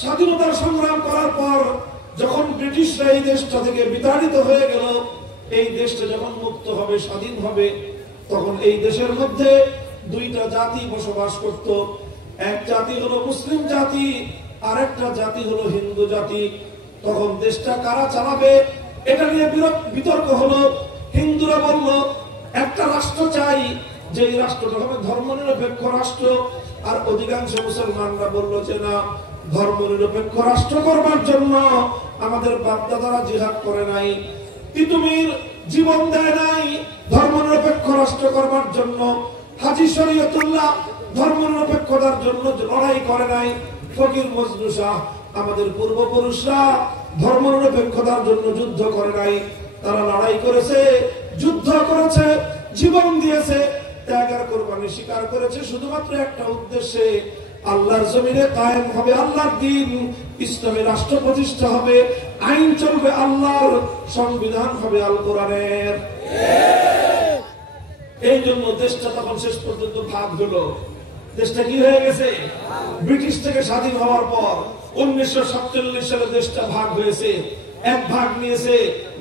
স্বাধীনতার সংগ্রাম করার পর যখন ব্রিটিশরা এই দেশটা থেকে বিতাড়িত হয়ে গেল, এই দেশটা যখন মুক্ত হবে, স্বাধীন হবে, তখন এই দেশের মধ্যে দুইটা জাতি বসবাস করত। এক জাতি হলো মুসলিম জাতি, আর একটা জাতি হলো হিন্দু জাতি। তখন দেশটা কারা চালাবে এটা নিয়ে বিতর্ক হলো। হিন্দুরা বলল একটা রাষ্ট্র চাই, যে রাষ্ট্রটা হবে ধর্মনিরপেক্ষ রাষ্ট্র। আর অধিকাংশ মুসলমানরা বলল যে না, ধর্মনিরপেক্ষ রাষ্ট্র করবার জন্য আমাদের বাপ-দাদারা জিহাদ করে নাই, তিতুমির জীবন দেয় নাই ধর্মনিরপেক্ষ রাষ্ট্র করবার জন্য, হাজী শরীয়তুল্লাহ ধর্মনিরপেক্ষতার জন্য লড়াই করে নাই, ফকির মজনু শাহ আমাদের পূর্বপুরুষরা ধর্মনিরপেক্ষতার জন্য যুদ্ধ করে নাই। তারা লড়াই করেছে, যুদ্ধ করেছে, জীবন দিয়েছে, ত্যাগের কোরবানি স্বীকার করেছে শুধুমাত্র একটা উদ্দেশ্যে, আল্লাহর জমিনে কায়েম হবে আল্লাহর দ্বীন, ইসলামী রাষ্ট্র প্রতিষ্ঠা হবে, আইন চলবে আল্লাহর, সংবিধান হবে আল কোরআনের। এই জন্য দেশটা তখন শেষ পর্যন্ত ভাগ হলো। দেশটা কি হয়ে গেছে? ব্রিটিশ থেকে স্বাধীন হওয়ার পর 1947 সালে দেশটা ভাগ হয়েছে। এক ভাগ নিয়েছে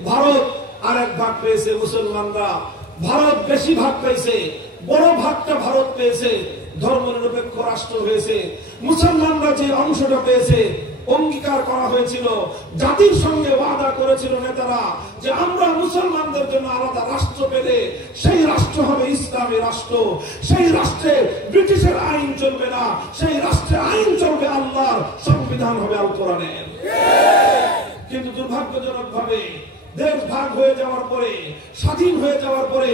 ভারত, আর এক ভাগ পেয়েছে মুসলমানরা। ভারত বেশি ভাগ পেয়েছে, বড় ভাগটা ভারত পেয়েছে, ধর্মনিরপেক্ষ রাষ্ট্র হয়েছে। মুসলমানরা যে অংশটা পেয়েছে, অঙ্গীকার করা হয়েছিল, জাতির সঙ্গে ওয়াদা করেছিল নেতারা যে আমরা মুসলমানদের জন্য আলাদা রাষ্ট্র পেলে সেই রাষ্ট্র হবে ইসলামী রাষ্ট্র, সেই রাষ্ট্রে ব্রিটিশের আইন চলবে না, সেই রাষ্ট্রে আইন চলবে আল্লাহর, সংবিধান হবে আল কোরআনের। কিন্তু দুর্ভাগ্যজনক ভাবে দেশ ভাগ হয়ে যাওয়ার পরে, স্বাধীন হয়ে যাওয়ার পরে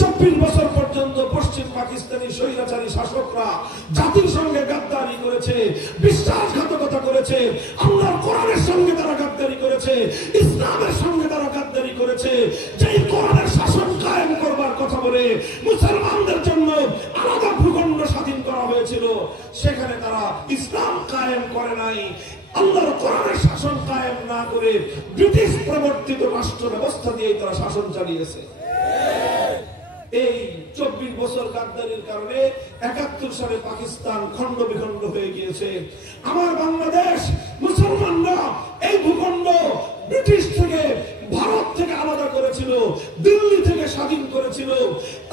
24 বছর পর্যন্ত পশ্চিম পাকিস্তানি স্বৈরাচারী শাসকরা জাতির সঙ্গে গাদ্দারি করেছে, বিশ্বাসঘাতকতা করেছে, আল্লাহর কোরআনের সঙ্গে তারা গাদ্দারি করেছে, ইসলামের সঙ্গে তারা গাদ্দারি করেছে। যেই কোরআনের শাসন কায়েম করবার কথা বলে মুসলমানদের জন্য আলাদা ভূখণ্ড স্বাধীন করা হয়েছিল, সেখানে তারা ইসলাম কায়েম করে নাই, আল্লাহর কোরআনের শাসন কায়েম না করে ব্রিটিশ প্রবর্তিত রাষ্ট্র ব্যবস্থা দিয়ে তারা শাসন চালিয়েছে। এই 24 বছর গাদ্দারির কারণে 71 সালে পাকিস্তান খন্ড বিখণ্ড হয়ে গিয়েছে। আমার বাংলাদেশ মুসলমানরা এই ভূখণ্ড ব্রিটিশ থেকে, ভারত থেকে আলাদা করেছিল, দিল্লি থেকে স্বাধীন করেছিল,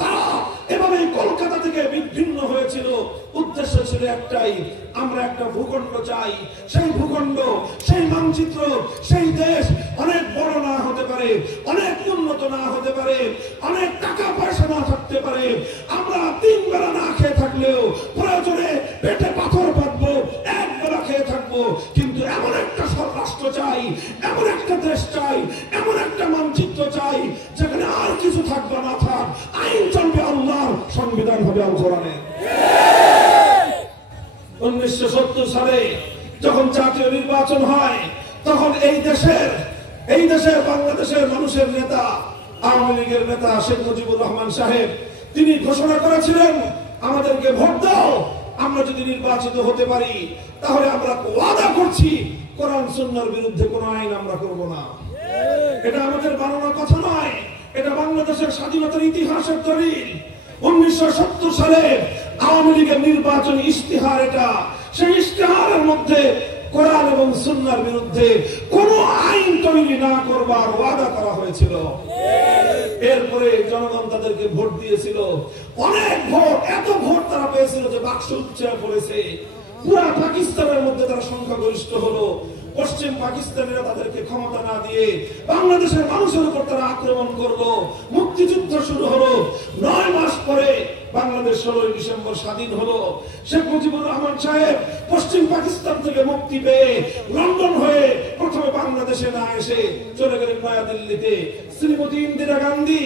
তারা এভাবে কলকাতা থেকে ভিন্ন হয়েছিল। উদ্দেশ্য ছিল একটাই, আমরা একটা ভূখণ্ড চাই। সেই ভূখণ্ড, সেই মানচিত্র, সেই দেশ অনেক বড় না হতে পারে, অনেক উন্নত না হতে পারে, অনেক টাকা পয়সা না থাকতে পারে, আমরা 3 বেলা না খেয়ে থাকলেও প্রয়োজনে পেটে পাথর বাঁধবো, 1 বেলা খেয়ে থাকবো, কিন্তু এমন একটা রাষ্ট্র চাই, এমন একটা দেশ চাই, এমন একটা মানচিত্র চাই যেখানে আর কিছু থাকবে না থাক, আইন চলবে আল্লাহর, সংবিধান হবে আল কোরআনের। 1970 সালে যখন জাতীয় নির্বাচন হয়, তখন এই দেশের বাংলাদেশের মানুষের নেতা, আওয়ামী লীগের নেতা শেখ মুজিবুর রহমান সাহেব, তিনি ঘোষণা করেছিলেন আমাদেরকে ভোট দাও, আমরা যদি নির্বাচিত হতে পারি তাহলে আমরা ওয়াদা করছি কোরআন সুন্নাহর বিরুদ্ধে কোনো আইন আমরা করব না। এটা আমাদের বানানোর কথা নয়, এটা বাংলাদেশের স্বাধীনতার ইতিহাসের দলিল। 1970 সালে আওয়ামী লীগের নির্বাচনী ইশতেহার এটা, সেই ইশতেহারের মধ্যে কোরআন এবং সুন্নাহর বিরুদ্ধে কোনো আইন তৈরি না করবার ওয়াদা করা হয়েছিল। এরপরে জনগণ তাদেরকে ভোট দিয়েছিল, অনেক ভোট, এত ভোট তারা পেয়েছিল যে বাক্স উচ্চায় পড়েছে। পুরা পাকিস্তানের মধ্যে তারা সংখ্যাগরিষ্ঠ হলো। পশ্চিম পাকিস্তানিরা তাদেরকে ক্ষমতা না দিয়ে বাংলাদেশের মানুষের উপর তারা আক্রমণ করলো, মুক্তিযুদ্ধ শুরু হলো। 9 মাস পরে বাংলাদেশ 16 ডিসেম্বর স্বাধীন হলো। শেখ মুজিবুর রহমান সাহেব পশ্চিম পাকিস্তান থেকে মুক্তি পেয়ে লন্ডন হয়ে প্রথমে বাংলাদেশে না এসে চলে গেলেন নয়াদিল্লিতে। শ্রীমতী ইন্দিরা গান্ধী,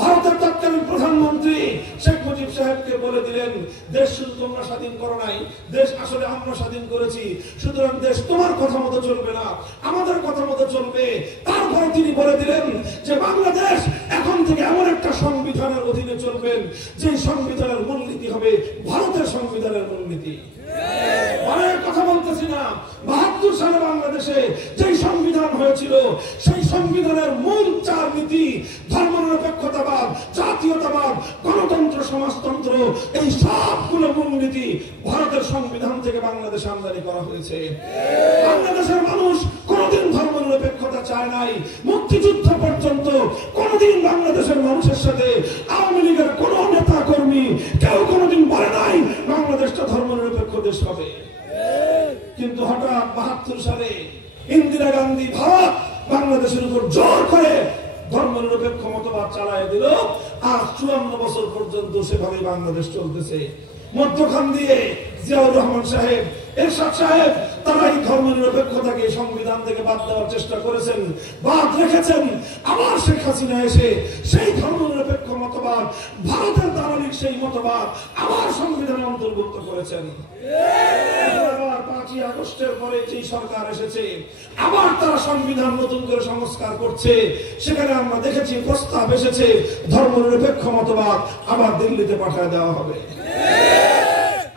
ভারতের তৎকালীন প্রধানমন্ত্রী, শেখ মুজিব সাহেবকে বলে দিলেন, দেশ শুধু তোমরা স্বাধীন করো নাই, দেশ আসলে আমরা স্বাধীন করেছি, সুতরাং দেশ তোমার কথা মতো চলবে না, আমাদের কথা মতো চলবে। তারপরে তিনি বলে দিলেন যে বাংলাদেশ এখন থেকে এমন একটা সংবিধানের অধীনে চলবেন যে সংবিধানের মূলনীতি হবে ভারতের সংবিধানের মূলনীতি। অনেক কথা বলতেছি না, 72 72 সালে বাংলাদেশে যে সংবিধান হয়েছিল সেই সংবিধানের মূল 4 নীতি ধর্মনিরপেক্ষতাবাদ, জাতীয়তাবাদ, গণতন্ত্র, সমাজতন্ত্র, এই সবগুলো মূলনীতি ভারতের সংবিধান থেকে বাংলাদেশে আমদানি করা হয়েছে। বাংলাদেশের মানুষ কোনদিন ধর্মনিরপেক্ষতা চায় নাই। মুক্তিযুদ্ধ পর্যন্ত কোনদিন বাংলাদেশের মানুষের সাথে আওয়ামী লীগের কোন নেতা কর্মী কেউ কোনদিন বলে নাই বাংলাদেশটা ধর্মনিরপেক্ষ দেশ হবে। কিন্তু হঠাৎ 72 সালে ইন্দিরা গান্ধী ভারত বাংলাদেশের উপর জোর করে ধর্মনিরপেক্ষ মতবাদ চালায় দিল। আর 54 বছর পর্যন্ত সেভাবে বাংলাদেশ চলতেছে। মধ্যখান দিয়ে জিয়াউর রহমান সাহেব, এরশাদ সাহেব তারা এই ধর্মনিরপেক্ষতাকে সংবিধান থেকে বাদ দেওয়ার চেষ্টা করেছেন, বাদ রেখেছেন। আবার শেখ হাসিনা এসে সেই ধর্মনিরপেক্ষ মতবাদ, ভারতের দালালিক সেই মতবাদ আবার সংবিধানে অন্তর্ভুক্ত করেছেন। আবার 5ই আগস্টের পরে যে সরকার এসেছে আবার তারা সংবিধান নতুন করে সংস্কার করছে। সেখানে আমরা দেখেছি প্রস্তাব এসেছে ধর্মনিরপেক্ষ মতবাদ আবার দিল্লিতে পাঠিয়ে দেওয়া হবে।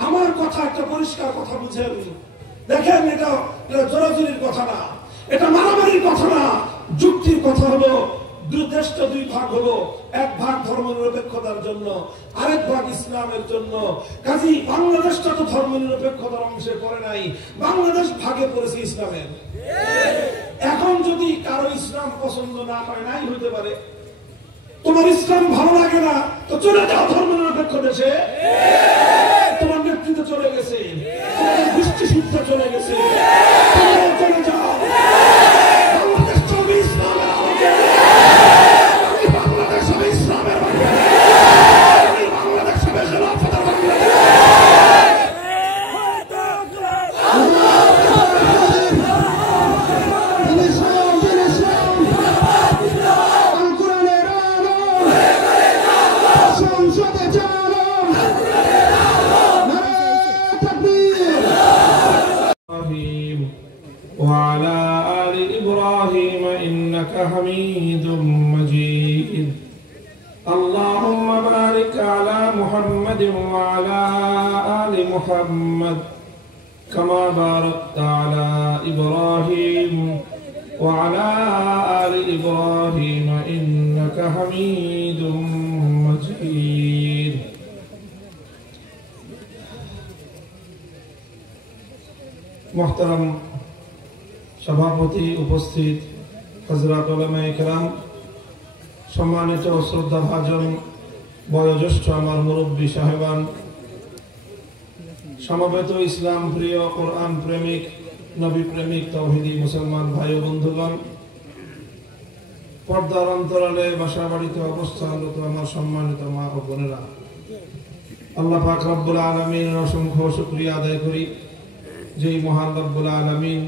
আমার কথা একটা পরিষ্কার কথা বুঝেন, দেখেন এটা জোরাজুরির কথা না, এটা মারামারির কথা না, যুক্তির কথা হলো দেশটা 2 ভাগ হলো, এক ভাগ ধর্মনিরপেক্ষতার জন্য, আরেক ভাগ ইসলামের জন্য। কাজেই বাংলাদেশটা তো ধর্মনিরপেক্ষতার অংশে পড়ে নাই, বাংলাদেশ ভাগে পড়েছে ইসলামের। এখন যদি কারো ইসলাম পছন্দ না হয়, নাই হইতে পারে, তোমার ইসলাম ভালো লাগে না তো চলে যাও ধর্মনিরপেক্ষ দেশে। তোমার নেতৃত্ব চলে গেছে, তোমার দৃষ্টি শিক্ষা চলে গেছে, চলে যাও। বাংলাদেশ চলবে ইসলামের আলোকে, বাংলাদেশ হবে ইসলামের বাংলাদেশ, বাংলাদেশ হবে খেলাফতের বাংলাদেশ। وعلى آل إبراهيم إنك حميد مجيد اللهم بارك على محمد وعلى آل محمد كما باركت على إبراهيم وعلى آل إبراهيم إنك حميد مجيد محترم সভাপতি, উপস্থিত হযরত উলামায়ে কেরাম, সম্মানিত শ্রদ্ধাভাজন বয়োজ্যেষ্ঠ আমার মুরব্বী সাহেবান, সমবেত ইসলাম প্রিয়, কোরআন প্রেমিক, নবী প্রেমিক, তাওহীদি মুসলমান ভাই ও বন্ধুগণ, পর্দার অন্তরালে বাসা বাড়িতে অবস্থানরত আমার সম্মানিত মা ও বোনেরা, আল্লাহ পাক রব্বুল আলামিনের অসংখ্য শুকরিয়া আদায় করি যেই মহান রব্বুল আলামিন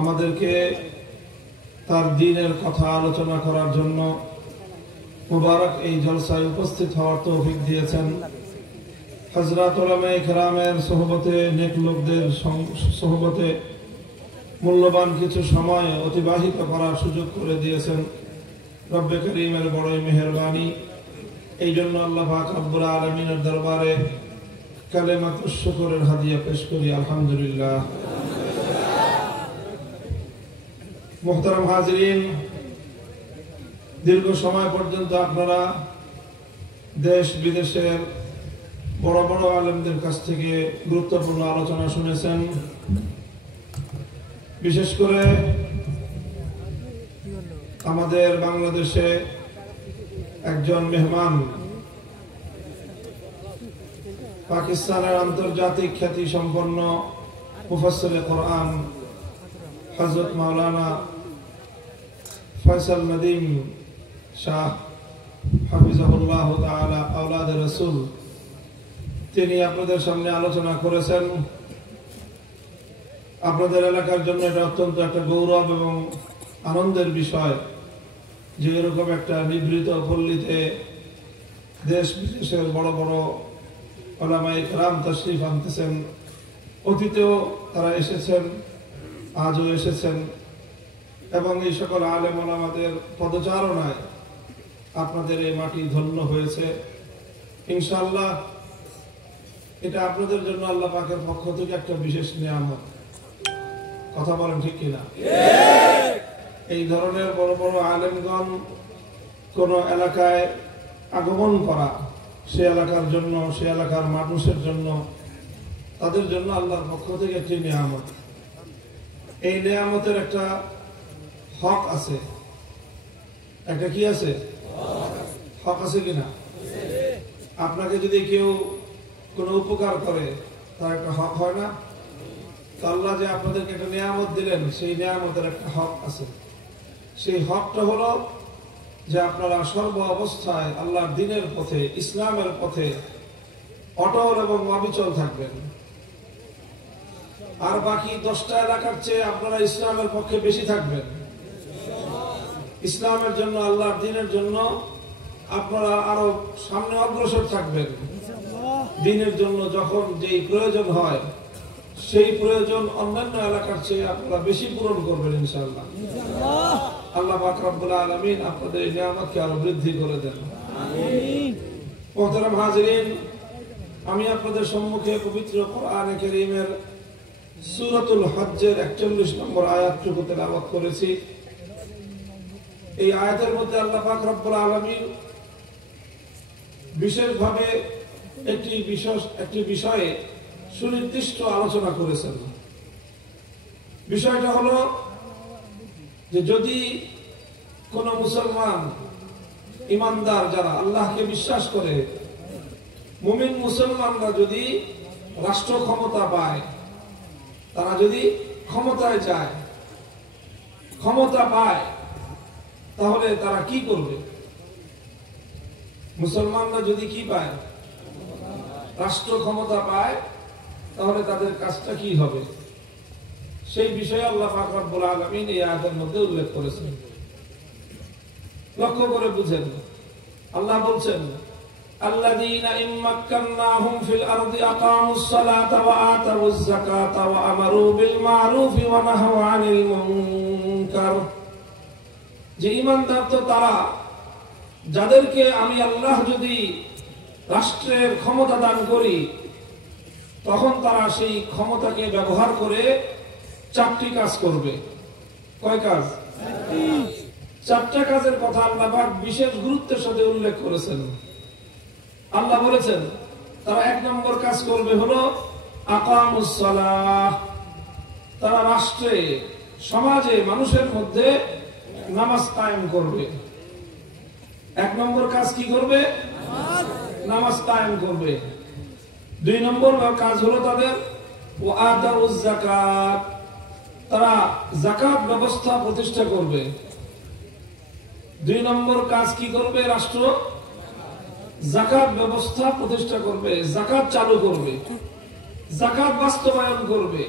আমাদেরকে তার দ্বীনের কথা আলোচনা করার জন্য মুবারক এই জলসায় উপস্থিত হওয়ার তৌফিক দিয়েছেন। হযরত উলামায়ে কেরামের সোহবতে, নেক লোকদের সোহবতে মূল্যবান কিছু সময় অতিবাহিত করার সুযোগ করে দিয়েছেন। রব্বে করিমের বড়ই মেহেরবানি। এই জন্য আল্লাহ পাক রব্বুল আলামিনের দরবারে কালেমাতুশ শুকরের হাদিয়া পেশ করি, আলহামদুলিল্লাহ। মুহতারাম হাজিরিন, দীর্ঘ সময় পর্যন্ত আপনারা দেশ বিদেশের বড় বড় আলেমদের কাছ থেকে গুরুত্বপূর্ণ আলোচনা শুনেছেন। বিশেষ করে আমাদের বাংলাদেশে একজন মেহমান, পাকিস্তানের আন্তর্জাতিক খ্যাতি সম্পন্ন মুফাসসিরে কোরআন হযরত মাওলানা ফয়সাল নদীম শাহ হাফিজাহুল্লাহ তাআলা আওলাদে রাসূল, তিনি আপনাদের সামনে আলোচনা করেছেন। আপনাদের এলাকার জন্য এটা অত্যন্ত একটা গৌরব এবং আনন্দের বিষয় যে এরকম একটা নিভৃত পল্লীতে দেশ বিদেশের বড় বড় উলামায়ে কেরাম তাশরীফ আনতেছেন। অতীতেও তারা এসেছেন, আজও এসেছেন, এবং এই সকল আলেম ওলামাদের পদচারণায় আপনাদের এই মাটি ধন্য হয়েছে। ইনশাআল্লাহ এটা আপনাদের জন্য আল্লাহ পাকের পক্ষ থেকে একটা বিশেষ নিয়ামত। কথা বলেন ঠিক কিনা? এই ধরনের বড় বড় আলেমগণ কোন এলাকায় আগমন করা, সে এলাকার জন্য, সে এলাকার মানুষের জন্য, তাদের জন্য আল্লাহর পক্ষ থেকে একটি নিয়ামত। এই নিয়ামতের একটা হক আছে। একটা কি আছে? হক আছে কিনা? আপনাকে যদি কেউ কোনো উপকার করে তার একটা হক হয় না? তো আল্লাহ যে আপনাদেরকে একটা নিয়ামত দিলেন, সেই নিয়ামতের একটা হক আছে। সেই হকটা হলো যে আপনারা সর্ব অবস্থায় আল্লাহর দ্বীনের পথে, ইসলামের পথে অটল এবং অবিচল থাকবেন। আর বাকি 10টা এলাকার চেয়ে আপনারা ইসলামের পক্ষে বেশি থাকবেন। ইসলামের জন্য, আল্লাহর দ্বীনের জন্য আপনারা আরো সামনে অগ্রসর থাকবেন। দ্বীনের জন্য যখন যেই প্রয়োজন হয়, সেই প্রয়োজন অন্যান্য এলাকার চেয়ে আপনারা বেশি পূরণ করবেন ইনশাআল্লাহ। আল্লাহ পাক রব্বুল আলামিন আপনাদের এই নিয়ামতকে আরো বৃদ্ধি করে দেন। আমিন। মুহতারাম হাজিরিন, আমি আপনাদের সম্মুখে পবিত্র কোরআনে কারীমের সূরাতুল হজ্জের 41 নম্বর আয়াতটুকু তেলাওয়াত করেছি। এই আয়াতের মধ্যে আল্লাহ পাক রব্বুল আলামিন বিশেষভাবে একটি বিষয়ে সুনির্দিষ্ট আলোচনা করেছেন। বিষয়টা হলো যে যদি কোন মুসলমান, ইমানদার যারা আল্লাহকে বিশ্বাস করে, মুমিন মুসলমানরা যদি রাষ্ট্র ক্ষমতা পায়, তারা যদি ক্ষমতায় যায়, ক্ষমতা পায়, তাহলে তারা কি করবে? মুসলমানরা যদি কি পায়? রাষ্ট্র ক্ষমতা পায়, তাহলে তাদের কাজটা কি হবে? সেই বিষয়ে আল্লাহ পাক রব্বুল আলামিন এই আয়াতের মধ্যে উল্লেখ করেছেন। লক্ষ্য করে বুঝেন। আল্লাহ বলছেন, আল্লাযীনা ইম্মাক্কান্নাহুম ফিল আরদি আকামুস সালাতা ওয়া আতাউয যাকাতা ওয়া আমারু বিল মা'রুফি ওয়া নাহাউ আনিল মুনকার। যে ঈমানদার তো তারা, যাদেরকে আমি আল্লাহ যদি রাষ্ট্রের ক্ষমতা দান করি, তখন তারা সেই ক্ষমতাকে ব্যবহার করে 4টি কাজ করবে। কয় কাজ? 4টা কাজের কথা আল্লাহ পাক বিশেষ গুরুত্বের সাথে উল্লেখ করেছেন। আল্লাহ বলেছেন তারা 1 নম্বর কাজ করবে হলো আকামুস সালাহ। তারা রাষ্ট্রে, সমাজে, মানুষের মধ্যে নামাজ কায়েম করবে। 1 নম্বর কাজ কি করবে? নামাজ কায়েম করবে। 2 নম্বর কাজ হলো তাদের ওয়া আতাউয যাকাত। তারা যাকাত ব্যবস্থা প্রতিষ্ঠা করবে। 2 নম্বর কাজ কি করবে? রাষ্ট্র যাকাত ব্যবস্থা প্রতিষ্ঠা করবে, যাকাত চালু করবে, যাকাত বাস্তবায়ন করবে।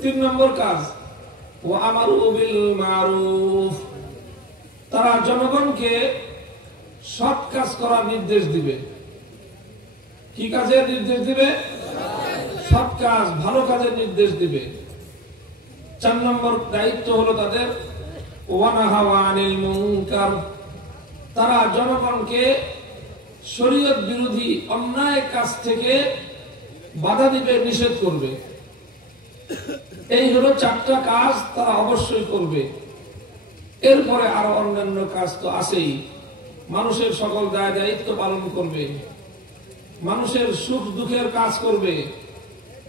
3 নম্বর কাজ ওয়া আমারু বিল মা'রুফ। তারা জনগণকে সৎ কাজ করার নির্দেশ দিবে। কি কাজের নির্দেশ দিবে? সৎ কাজ, ভালো কাজের নির্দেশ দিবে। 4 নম্বর দায়িত্ব হলো তাদের ওয়া নাহাউ আনিল মুনকার। তারা জনগণকে শরীয়ত বিরোধী অন্যায় কাজ থেকে বাধা দিবে, নিষেধ করবে। এই হলো 4টা কাজ তারা অবশ্যই করবে। এরপরে আরো অন্যান্য কাজ তো আছেই। মানুষের সকল দায় দায়িত্ব পালন করবে, মানুষের সুখ দুঃখের কাজ করবে,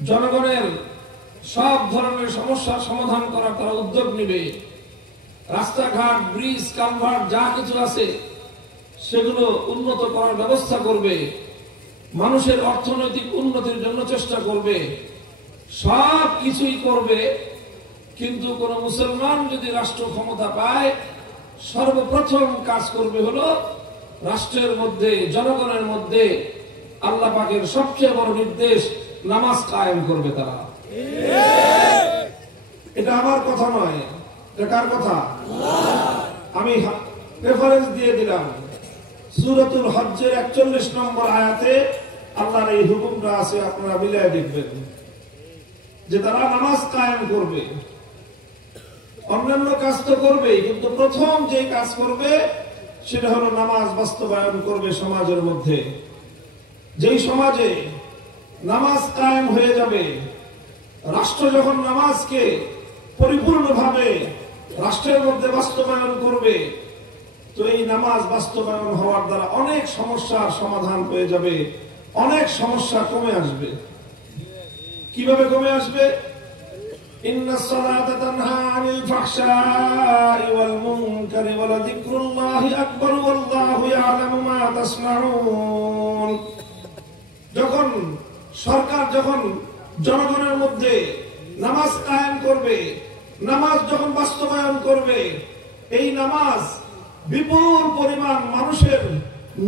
জনগণের সব ধরনের সমস্যার সমাধান করার তারা উদ্যোগ নেবে। রাস্তাঘাট, ব্রিজ, কালভার্ট যা কিছু আছে সেগুলো উন্নত করার ব্যবস্থা করবে, মানুষের অর্থনৈতিক উন্নতির জন্য চেষ্টা করবে। সব কিছুই করবে। কিন্তু কোন মুসলমান যদি রাষ্ট্র ক্ষমতা পায়, সর্বপ্রথম কাজ করবে হলো রাষ্ট্রের মধ্যে, জনগণের মধ্যে আল্লাহ পাকের সবচেয়ে বড় নির্দেশ নামাজ কায়েম করবে তারা। এটা আমার কথা নয়, এটা কার কথা? আমি রেফারেন্স দিয়ে দিলাম। সূরাতুল হজ্জের 41 নম্বর আয়াতে আল্লাহর এই হুকুমটা আছে, আপনারা মিলিয়ে দেখবেন যে তারা নামাজ কায়েম করবে। অন্যান্য কাজ তো করবেই, কিন্তু প্রথম যে কাজ করবে সেটা হলো নামাজ বাস্তবায়ন করবে সমাজের মধ্যে। যেই সমাজে নামাজ কায়েম হয়ে যাবে, রাষ্ট্র যখন নামাজকে পরিপূর্ণভাবে রাষ্ট্রের মধ্যে বাস্তবায়ন করবে, তো এই নামাজ বাস্তবায়ন হওয়ার দ্বারা অনেক সমস্যার সমাধান হয়ে যাবে, অনেক সমস্যা কমে আসবে। কিভাবে কমে আসবে? ইন্নাস সালাতা তানহা আনিল ফাহশাই ওয়াল মুনকারি ওয়া লাযিকরুল্লাহি আকবার ওয়াল্লাহু ইয়ালামু মা তাসনাউন। যখন সরকার যখন জনগণের মধ্যে নামাজ কায়েম করবে, নামাজ যখন বাস্তবায়ন করবে, এই নামাজ বিপুল পরিমাণ মানুষের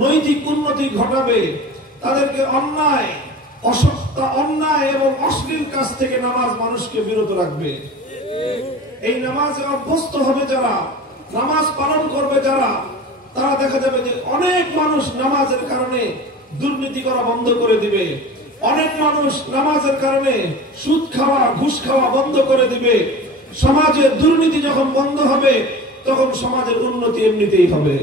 নৈতিক উন্নতি ঘটাবে, তাদেরকে অন্যায় এবং অশ্লীল কাজ থেকে নামাজ মানুষকে বিরত রাখবে। এই নামাজে অভ্যস্ত হবে যারা, নামাজ পালন করবে যারা, তারা দেখা যাবে যে অনেক মানুষ নামাজের কারণে দুর্নীতি করা বন্ধ করে দিবে, অনেক মানুষ নামাজের কারণে সুদ খাওয়া ঘুষ খাওয়া বন্ধ করে দিবে। সমাজে দুর্নীতি যখন বন্ধ হবে তখন সমাজের উন্নতি এমনিতেই হবে।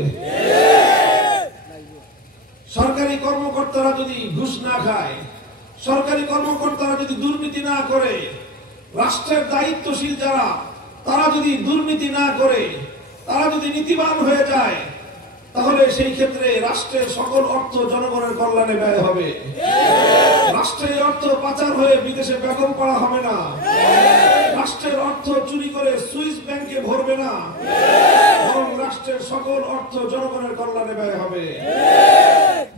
সরকারি কর্মকর্তারা যদি ঘুষ না খায়, সরকারি কর্মকর্তারা যদি দুর্নীতি না করে, রাষ্ট্রের দায়িত্বশীল যারা তারা যদি দুর্নীতি না করে, তারা যদি নীতিবান হয়ে যায়, তাহলে সেই ক্ষেত্রে রাষ্ট্রের সকল অর্থ জনগণের কল্যাণে ব্যয় হবে। রাষ্ট্রের অর্থ পাচার হয়ে বিদেশে বেগম করা হবে না, রাষ্ট্রের অর্থ চুরি করে সুইস ব্যাংকে ভরবে না, বরং রাষ্ট্রের সকল অর্থ জনগণের কল্যাণে ব্যয় হবে।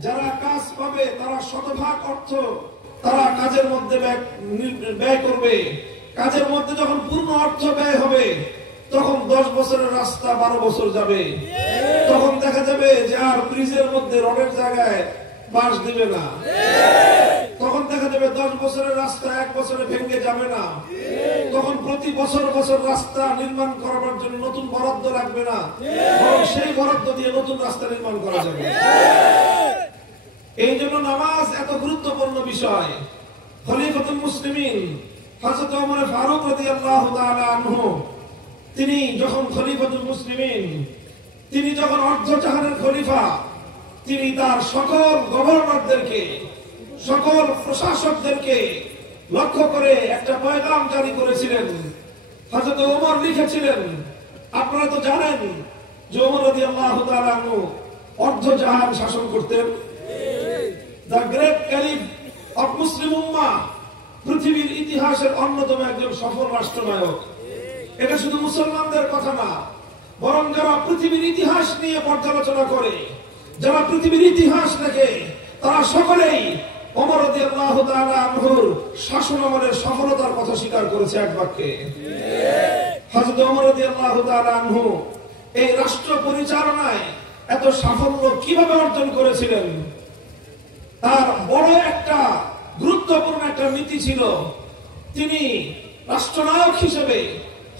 যারা কাজ পাবে তারা শতভাগ অর্থ তারা কাজের মধ্যে ব্যয় করবে। কাজের মধ্যে যখন পূর্ণ অর্থ ব্যয় হবে, তখন 10 বছরের রাস্তা 12 বছর যাবে। তখন দেখা যাবে যে আর ব্রিজের মধ্যে রডের জায়গায় বাঁশ দিবে না। তখন দেখা যাবে 10 বছরের রাস্তা 1 বছরে ভেঙে যাবে না। তখন প্রতি বছর বছর রাস্তা নির্মাণ করার জন্য নতুন বরাদ্দ লাগবে না, বরং সেই বরাদ্দ দিয়ে নতুন রাস্তা নির্মাণ করা যাবে। এই জন্য নামাজ এত গুরুত্বপূর্ণ বিষয়। খলিফাতুল মুসলিমিন হযরত ওমর ফারুক রাদিয়াল্লাহু তাআলা আনহু, তিনি যখন খলিফাতুল মুসলিমিন, তিনি যখন অর্ধজাহানের খলিফা, তিনি তার সকল গভর্নরদেরকে, সকল প্রশাসকদেরকে লক্ষ্য করে একটা পয়গাম জারি করেছিলেন। হযরত ওমর লিখেছিলেন, আপনারা তো জানেন যে ওমর রাদিয়াল্লাহু তাআলা আনহু অর্ধজাহান শাসন করতেন। The great caliph of Muslim উম্মাহ, পৃথিবীর ইতিহাসের অন্যতম একজন সফল রাষ্ট্রনায়ক। এটা শুধু মুসলমানদের কথা না, বরং যারা পৃথিবীর ইতিহাস নিয়ে পর্যালোচনা করে, যারা পৃথিবীর ইতিহাস দেখে, তারা সকলেই ওমর রাদিয়াল্লাহু তাআলা আনহুর শাসনামলের সফলতার কথা স্বীকার করেছে এক বাক্যে। হযরত ওমর রাদিয়াল্লাহু তাআলা আনহু এই রাষ্ট্র পরিচালনায় এত সাফল্য কিভাবে অর্জন করেছিলেন? তার বড় একটা গুরুত্বপূর্ণ একটা নীতি ছিল, তিনি রাষ্ট্রনায়ক হিসেবে,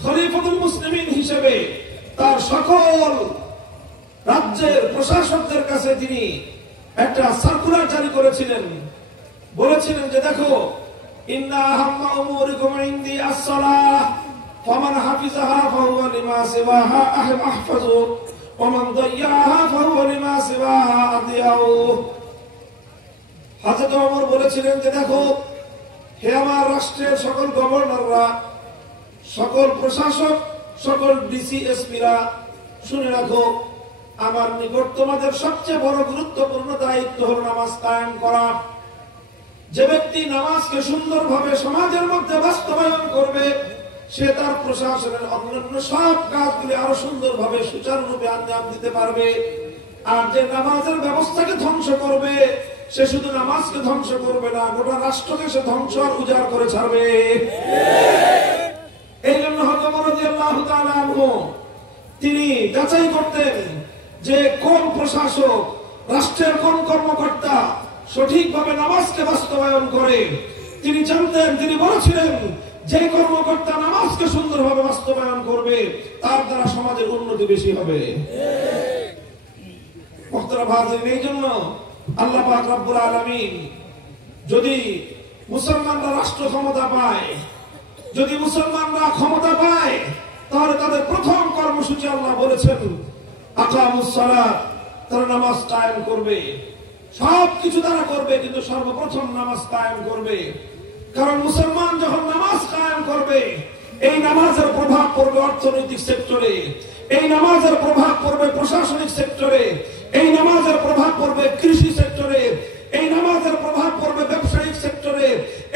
খলিফাতুল মুসলিমিন হিসেবে তার সকল রাজ্যের প্রশাসকদের কাছে তিনি একটা সার্কুলার জারি করেছিলেন। বলেছিলেন যে দেখো, ইন্না আহাম্মা উমুরিকুম ইনদি আস-সালাহ ফামান হাফিজাহা ফাহুয়া লিমা সিওয়াহা আহফাযু ওয়া মান দায়্যাহা ফাহুয়া লিমা সিওয়াহা আদিয়াউ। হযরত ওমর বলেছিলেন যে দেখো, হে আমার রাষ্ট্রের সকল গভর্নররা, সকল প্রশাসক, সকল ডিসিএসপিরা, শুনে রাখো, আমার নিকট তোমাদের সবচেয়ে বড় গুরুত্বপূর্ণ দায়িত্ব হল নামাজ কায়েম করা। যে ব্যক্তি নামাজকে সুন্দরভাবে সমাজের মধ্যে বাস্তবায়ন করবে, সে তার প্রশাসনের অন্যান্য সব কাজগুলি আরো সুন্দরভাবে সুচারুরূপে আঞ্জাম দিতে পারবে। আর যে নামাজের ব্যবস্থাকে ধ্বংস করবে, সে শুধু নামাজকে ধ্বংস করবে না, গোটা রাষ্ট্রকে সে ধ্বংস আর উজাড় করে ছাড়বে। এই জন্য হযরত ওমর রাদিয়াল্লাহু তাআলা আনহু তিনি যাচাই করতেন যে কোন প্রশাসক, রাষ্ট্রের কোন কর্মকর্তা সঠিকভাবে নামাজকে বাস্তবায়ন করে। তিনি জানতেন, তিনি বলেছিলেন, যে কর্মকর্তা নামাজকে সুন্দরভাবে বাস্তবায়ন করবে, তার দ্বারা সমাজের উন্নতি বেশি হবে। মুহতারাম হাজিরিন, এই জন্য আল্লাহ পাক রব্বুল আলামিন, যদি মুসলমানরা রাষ্ট্র ক্ষমতা পায়, যদি মুসলমানরা ক্ষমতা পায়, তাহলে তাদের প্রথম কর্মসূচি আল্লাহ বলেছেন আকামুস সালাত, তারা নামাজ কায়েম করবে। সবকিছু তারা করবে, কিন্তু সর্বপ্রথম নামাজ কায়েম করবে। কারণ মুসলমান যখন নামাজ পড়বে, এই নামাজের প্রভাব পড়বে অর্থনৈতিক সেক্টরে, এই নামাজের প্রভাব পড়বে প্রশাসনিক সেক্টরে, এই নামাজের প্রভাব পড়বে কৃষি সেক্টরে, এই নামাজের প্রভাব পড়বে ব্যবসায়িক সেক্টরে,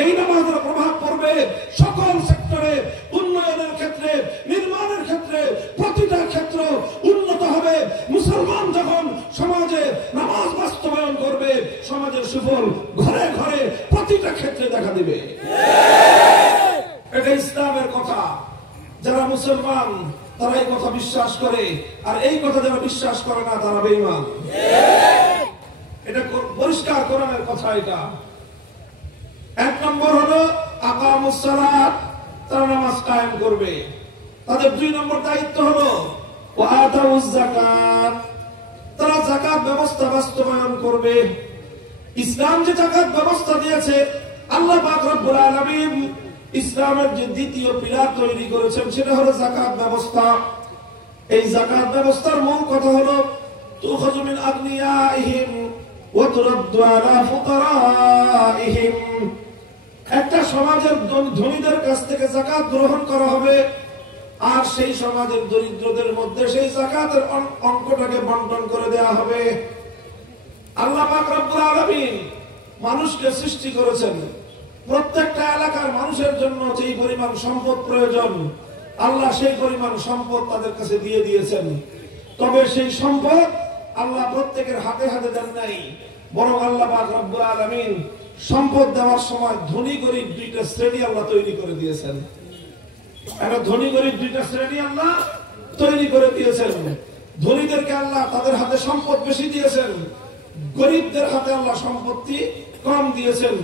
এই নামাজের প্রভাব পড়বে সকল সেক্টরে। উন্নয়নের ক্ষেত্রে, নির্মাণের ক্ষেত্রে, প্রতিটা ক্ষেত্র উন্নত হবে। মুসলমান যখন সমাজে নামাজ বাস্তবায়ন করবে, সমাজের সুফল ঘরে ঘরে প্রতিটা ক্ষেত্রে দেখা দিবে। এটা ইসলামের কথা। যারা মুসলমান তারা এই কথা বিশ্বাস করে, আর এই কথা যারা বিশ্বাস করে না তারা বেঈমান। এটা পরিষ্কার কোরআনের কথা। এটা এক নম্বর হলো আকামুস সালাত, তারা নামাজ কায়েম করবে। তাদের 2 নম্বর দায়িত্ব হলো ওয়া আতাউজ যাকাত, তারা যাকাত ব্যবস্থা বাস্তবায়ন করবে। ইসলাম যে যাকাত ব্যবস্থা দিয়েছে, আল্লাহ পাক রব্বুল আলামিন ইসলামের যে দ্বিতীয় পিলার তৈরি করেছেন সেটা হলো যাকাত ব্যবস্থা। এই যাকাত ব্যবস্থার মূল কথা হলো তুখাযু মিন আগনিয়াইহিম ওয়া তুরাদ্দু আলা ফুকারাইহিম। একটা সমাজের ধনীদের কাছ থেকে যাকাত গ্রহণ করা হবে, আর সেই সমাজের দরিদ্রদের মধ্যে সেই যাকাতের অঙ্কটাকে বন্টন করে দেয়া হবে। আল্লাহ পাক রব্বুল আলামিন মানুষকে সৃষ্টি করেছেন, প্রত্যেকটা এলাকার মানুষের জন্য যেই পরিমাণ সম্পদ প্রয়োজন আল্লাহ সেই পরিমাণ সম্পদ তাদের কাছে দিয়ে দিয়েছেন। তবে সেই সম্পদ আল্লাহ প্রত্যেকের হাতে হাতে দেন নাই, বরং আল্লাহ পাক রব্বুল আলামিন সম্পদ দেওয়ার সময় ধনী গরিব 2টা শ্রেণী আল্লাহ তৈরি করে দিয়েছেন। একটা ধনী গরিব 2টা শ্রেণী আল্লাহ তৈরি করে দিয়েছেন। ধনীদেরকে আল্লাহ তাদের হাতে সম্পদ বেশি দিয়েছেন, গরিবদের হাতে আল্লাহ সম্পত্তি কম দিয়েছেন।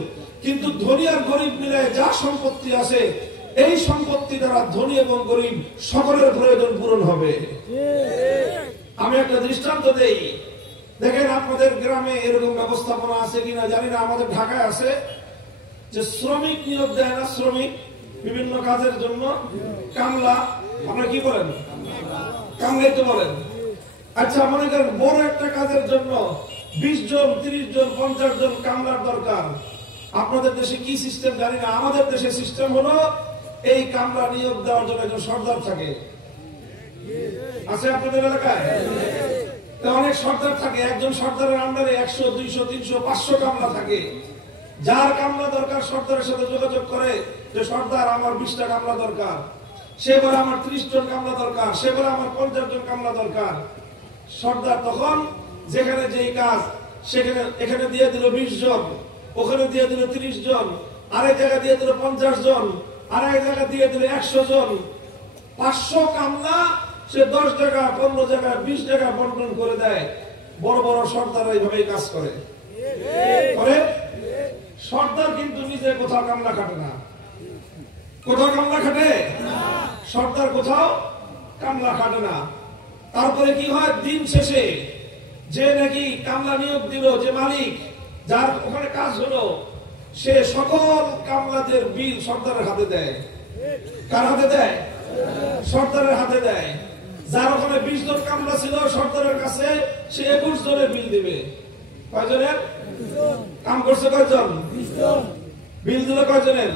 কিন্তু ধনী আর গরিব মিলে যা সম্পত্তি আছে, এই সম্পত্তি দ্বারা ধনী এবং গরিব সকলের প্রয়োজন পূরণ হবে। আমি একটা দৃষ্টান্ত দেই, দেখেন আপনাদের গ্রামে এরকম ব্যবস্থাপনা আছে কিনা জানি না, আমাদের ঢাকায় আছে যে শ্রমিক নিয়োগ দেয় না, শ্রমিক বিভিন্ন কাজের জন্য কামলা, আপনারা কি বলেন? কামলাই তো বলেন। আচ্ছা মনে করেন বড় একটা কাজের জন্য 20 জন 30 জন 50 জন কামলার দরকার। আপনাদের দেশে কি সিস্টেম জানি না, আমাদের দেশে সিস্টেম হলো এই কামলা নিয়োগ দেওয়ার জন্য একজন সর্দার থাকে। আছে আপনাদের এলাকায়? অনেক সর্দার থাকে, একজন সর্দারের আন্ডারে 100 200 300 500 কামলা থাকে। যার কামলা দরকার সর্দারের সাথে যোগাযোগ করে যে সর্দার আমার 20টা কামলা দরকার, সে বলে আমার 30 জন কামলা দরকার, সে বলে আমার 50 জন কামলা দরকার। সর্দার তখন যেখানে যেই কাজ সেখানে এখানে দিয়ে দিল 20 জন, ওখানে দিয়ে দিল 30 জন, আরেক জায়গায় দিয়ে দিল 50 জন, আরেক জায়গায় দিয়ে দিল 100 জন। 500 কামলা সে 10 জায়গা 15 জায়গা 20 জায়গা বন্টন করে দেয়। বড় বড় সর্দার এইভাবেই কাজ করে। সর্দার কিন্তু নিজে কোথাও কামলা খাটে না। কোথাও কামলা খাটে? সর্দার কোথাও কামলা খাটে না। তারপরে কি হয়, দিন শেষে যে নাকি কামলা নিয়োগ দিল, যে মালিক যার ওখানে কাজ হলো, সে সকল কামলাদের বিল সর্দারের হাতে দেয়। কার হাতে দেয়? সর্দারের হাতে দেয়। যার ওখানে 20 জন কামলা ছিল সর্দারের কাছে, সে 21 জনের বিল দিবে। কয়জনের কাম করছে? কয়জন? বিল দিল কয়জনের?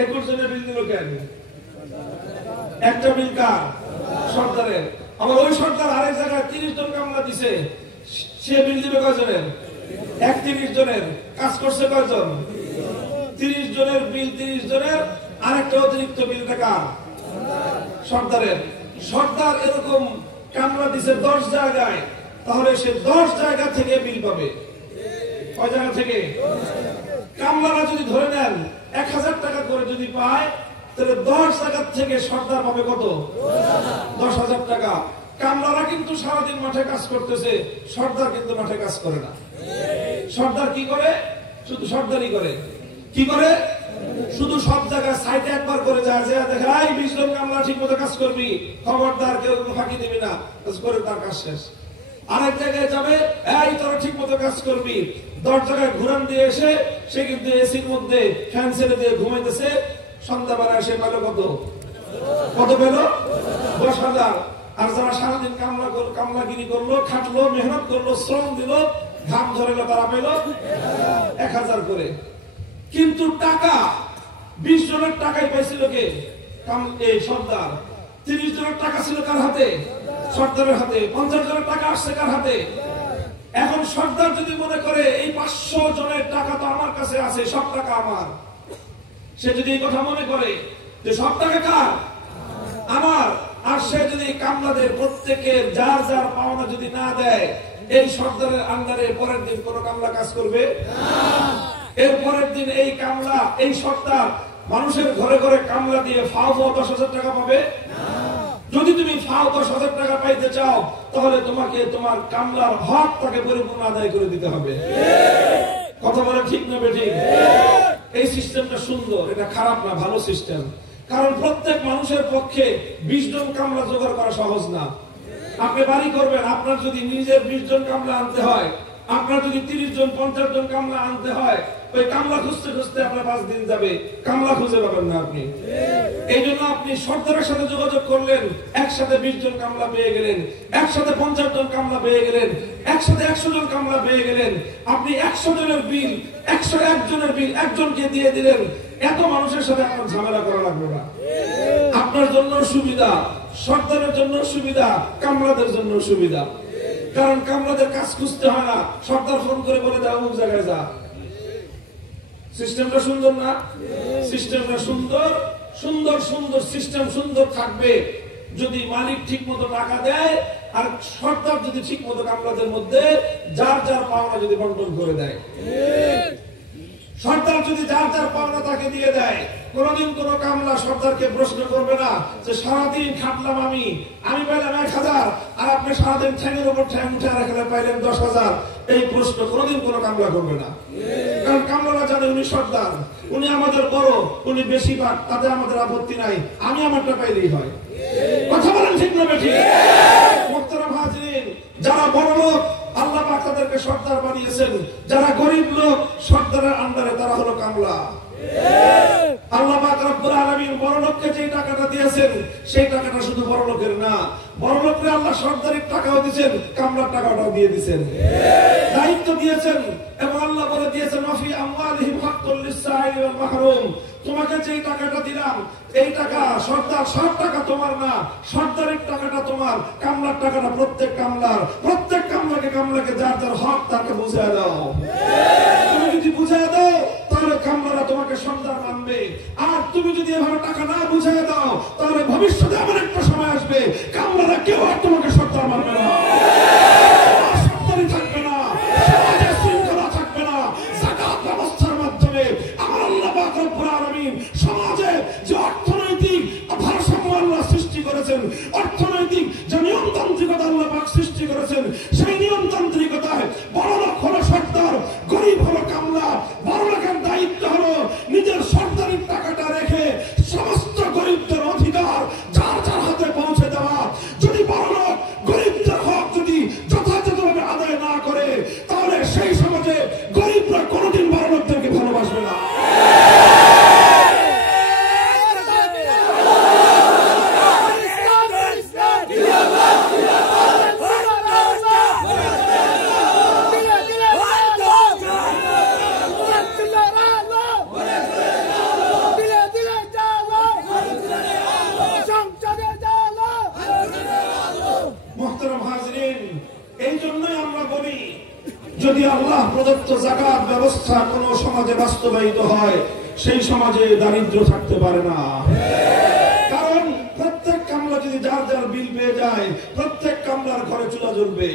21 জনের বিল দিল কেন? একটা বিল কার? সর্দারের। আবার ওই সর্দার আরেক জায়গায় 30 জন কামলা দিছে, সে বিল দিবে কয়জনের? 31 জনের। কাজ করছে কয়জন? 30 জনের বিল 30 জনের, আরেকটা অতিরিক্ত বিলটা কার? সর্দারের। সর্দার এরকম কামলা দিছে 10 জায়গায়, তাহলে সে 10 জায়গা থেকে বিল পাবে। কয় জায়গা থেকে? কামলারা যদি ধরে নেন 1000 টাকা করে যদি পায়, তাহলে 10 জায়গা থেকে সর্দার পাবে কত? 10,000 টাকা। কামলারা কিন্তু সারাদিন মাঠে কাজ করতেছে, সর্দার কিন্তু মাঠে কাজ করে না। সর্দার কি করে? শুধু সর্দারই করে। কি করে? শুধু সব জায়গায় সাইটে একবার করে যায়, যে দেখে এই 20 জন কামলা ঠিক মতো কাজ করবি, খবরদার কেউ ফাঁকি দিবি না, করে তার কাজ শেষ। আরেক জায়গায় যাবে, এই তোরা ঠিক মতো কাজ করবি, 10 জায়গায় ঘুরান দিয়ে এসে সে কিন্তু এসির মধ্যে ফ্যান ছেড়ে দিয়ে ঘুমাইতেছে। সন্ধ্যাবেলা সে পেল কত? কত পেল? 10,000। আর যারা সারাদিন কামলাগিরি করলো, খাটলো, মেহনত করলো, শ্রম দিল, ঘাম ঝরালো, তারা পেল 1000 করে। কিন্তু টাকা 20 জনের টাকাই পাইছিল কে? এই সর্দার। 30 জনের টাকা ছিল কার হাতে? সর্দারের হাতে। 50 জনের টাকা আসছে কার হাতে? এখন সর্দার যদি মনে করে এই 500 জনের টাকা তো আমার কাছে আছে, সব টাকা আমার, সে যদি এই কথা মনে করে যে সব টাকা কার? আমার, আর সে যদি কামলাদের প্রত্যেকের যার যার পাওনা যদি না দেয়, এই সর্দারের আন্ডারে পরের দিন কোন কামলা কাজ করবে না। এর পরের দিন এই কামলা, এই সর্দার মানুষের ঘরে ঘরে কামলা দিয়ে ফাও 10,000 টাকা পাবে না। যদি তুমি ফাও 10,000 টাকা পাইতে চাও, তাহলে তোমাকে তোমার কামলার হক তাকে পরিপূর্ণ আদায় করে দিতে হবে। কথা বলে ঠিক না বেঠিক? এই সিস্টেমটা সুন্দর, এটা খারাপ না, ভালো সিস্টেম। কারণ প্রত্যেক মানুষের পক্ষে 20 জন কামলা জোগাড় করা সহজ না। আপনি বাড়ি করবেন, আপনার যদি নিজের 20 জন কামলা আনতে হয়, আপনার যদি 30 জন 50 জন কামলা আনতে হয়, ওই কামলা খুঁজতে খুঁজতে আপনার 5 দিন যাবে, কামলা খুঁজে পাবেন না আপনি। এই জন্য আপনি সর্দারের সাথে যোগাযোগ করলেন, একসাথে 20 জন কামলা পেয়ে গেলেন, একসাথে 50 জন কামলা পেয়ে গেলেন, একসাথে 100 জন কামলা পেয়ে গেলেন। আপনি 100 জনের বিল, 101 জনের বিল একজনকে দিয়ে দিলেন। এত মানুষের সাথে আপনার ঝামেলা করা লাগবে না। আপনার জন্য সুবিধা, সর্দারের জন্য সুবিধা, কামলাদের জন্য সুবিধা। কারণ কামলাদের কাজ খুঁজতে হয় না, সর্দার ফোন করে বলে দাও অমুক জায়গায় যা। সিস্টেমটা সুন্দর না? সিস্টেমটা সুন্দর, সুন্দর সুন্দর সিস্টেম সুন্দর থাকবে যদি মালিক ঠিক মতো টাকা দেয়, আর সর্দার যদি ঠিক মতো কামলাদের মধ্যে যার যার পাওনা যদি বন্টন করে দেয়। সর্দার যদি যার যার পাওনা তাকে দিয়ে দেয়, কোনদিন কোন কামলা সর্দারকে প্রশ্ন করবে না যে সারাদিন খাটলাম আমি পাইলাম 1,000, আর আপনি সারাদিন ঠ্যাঙের উপর ঠ্যাং উঠে রাখলে পাইলেন 10,000। এই প্রশ্ন কোনদিন কোন কামলা করবে না। কারণ কামলারা জানে উনি সর্দার, উনি আমাদের বড়, উনি বেশি পাক, তাতে আমাদের আপত্তি নাই, আমি আমারটা পাইলেই হয়। কথা বলেন ঠিক না বেঠিক? মুহতারাম হাজিরিন, যারা বড় লোক আল্লাহ পাক তাদেরকে সর্দার বানিয়েছেন, যারা গরিব লোক সর্দারের আন্ডারে তারা হলো কামলা। আল্লাহ পাক রব্বুল আলামিন বড় লোককে যে টাকাটা দিয়েছেন, সেই টাকাটা শুধু বড় লোকের না, বড় লোককে আল্লাহ সর্দারের টাকাও দিয়েছেন, কামলার টাকাটাও দিয়ে দিয়েছেন, দায়িত্ব দিয়েছেন। এবং আল্লাহ বলে দিয়েছেন মাফি আমওয়ালিহিম হাক্কুল লিস-সাইলি ওয়াল মাহরুম, তোমাকে যে টাকাটা দিলাম এই টাকা সর্দার, সব টাকা তোমার না, সর্দারের টাকাটা তোমার, কামলার টাকাটা প্রত্যেক কামলার। প্রত্যেক কামলাকে যার যার হক তাকে বুঝিয়ে দাও। তুমি যদি বুঝিয়ে দাও তাহলে কামলারা তোমাকে সর্দার মানবে। আর তুমি যদি এভাবে টাকা না বুঝিয়ে দাও, তাহলে ভবিষ্যতে এমন একটা সময় আসবে কামলারা কেউ আর তোমাকে সর্দার মানবে না, সর্দারি থাকবে না, সমাজে শৃঙ্খলা থাকবে না। যাকাত ব্যবস্থার মাধ্যমে আমার আল্লাহ পাক রব্বুল আলামিন সমাজে যে অর্থনৈতিক ভারসাম্য আল্লাহ সৃষ্টি করেছেন, অর্থনৈতিক যে নিয়মতান্ত্রিকতা আল্লাহ পাক সৃষ্টি করেছেন, সেই নিয়মতান্ত্রিকতায় বড় লোক হলো সর্দার, গরিব হলো কামলা। বড় লোকের দায়িত্ব হলো নিজের সর্দারির টাকাটা রেখে সমস্ত গরিবদের অধিকার যার যার হাতে পৌঁছে দেওয়া। যদি বড় লোক গরিবদের হক যদি যথাযথভাবে আদায় না করে, তাহলে সেই সমাজে গরিবরা কোনোদিন বড় লোকদেরকে ভালোবাসবে না। যদি আল্লাহ প্রদত্ত যাকাত ব্যবস্থা কোন সমাজে বাস্তবায়িত হয়, সেই সমাজে দারিদ্র থাকতে পারে না। কারণ প্রত্যেক কামলা যদি যার যার বিল পেয়ে যায়, প্রত্যেক কামলার ঘরে চুলা জ্বলবে।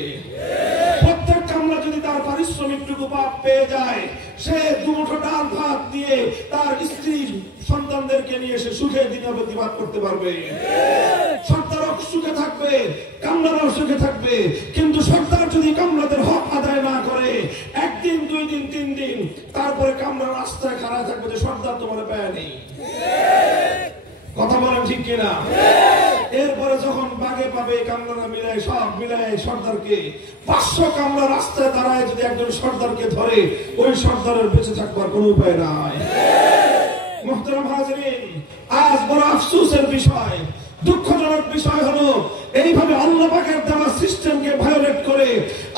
প্রত্যেক কামলা যদি তার পারিশ্রমিকটুকু পেয়ে যায়, সে দুমুঠো ডাল ভাত দিয়ে তার স্ত্রী সন্তানদেরকে নিয়ে সে সুখে দিনাতিপাত করতে পারবে। সর্দারও সুখে থাকবে, কামলারাও সুখে থাকবে। কিন্তু সর্দার যদি কামলাদের হক আদায় না করে, একদিন, 2 দিন, 3 দিন, তারপরে কামলার রাস্তায় খাড়া থাকবে যে সর্দার তোমার পায় নেই। কথা বলেন ঠিক কিনা? এরপরে যখন বাগে পাবে কামলারা মিলায়, সব মিলায় সর্দারকে, 500 কামলা রাস্তায় দাঁড়ায় যদি একজন সর্দারকে ধরে, ওই সর্দারের বেঁচে থাকবার কোনো উপায় নাই। মুহতারাম হাজিরিন, আজ বড় আফসোসের বিষয়, দুঃখজনক বিষয় হলো এইভাবে আল্লাহ পাকের দেওয়া সিস্টেমকে ভায়োলেট করে,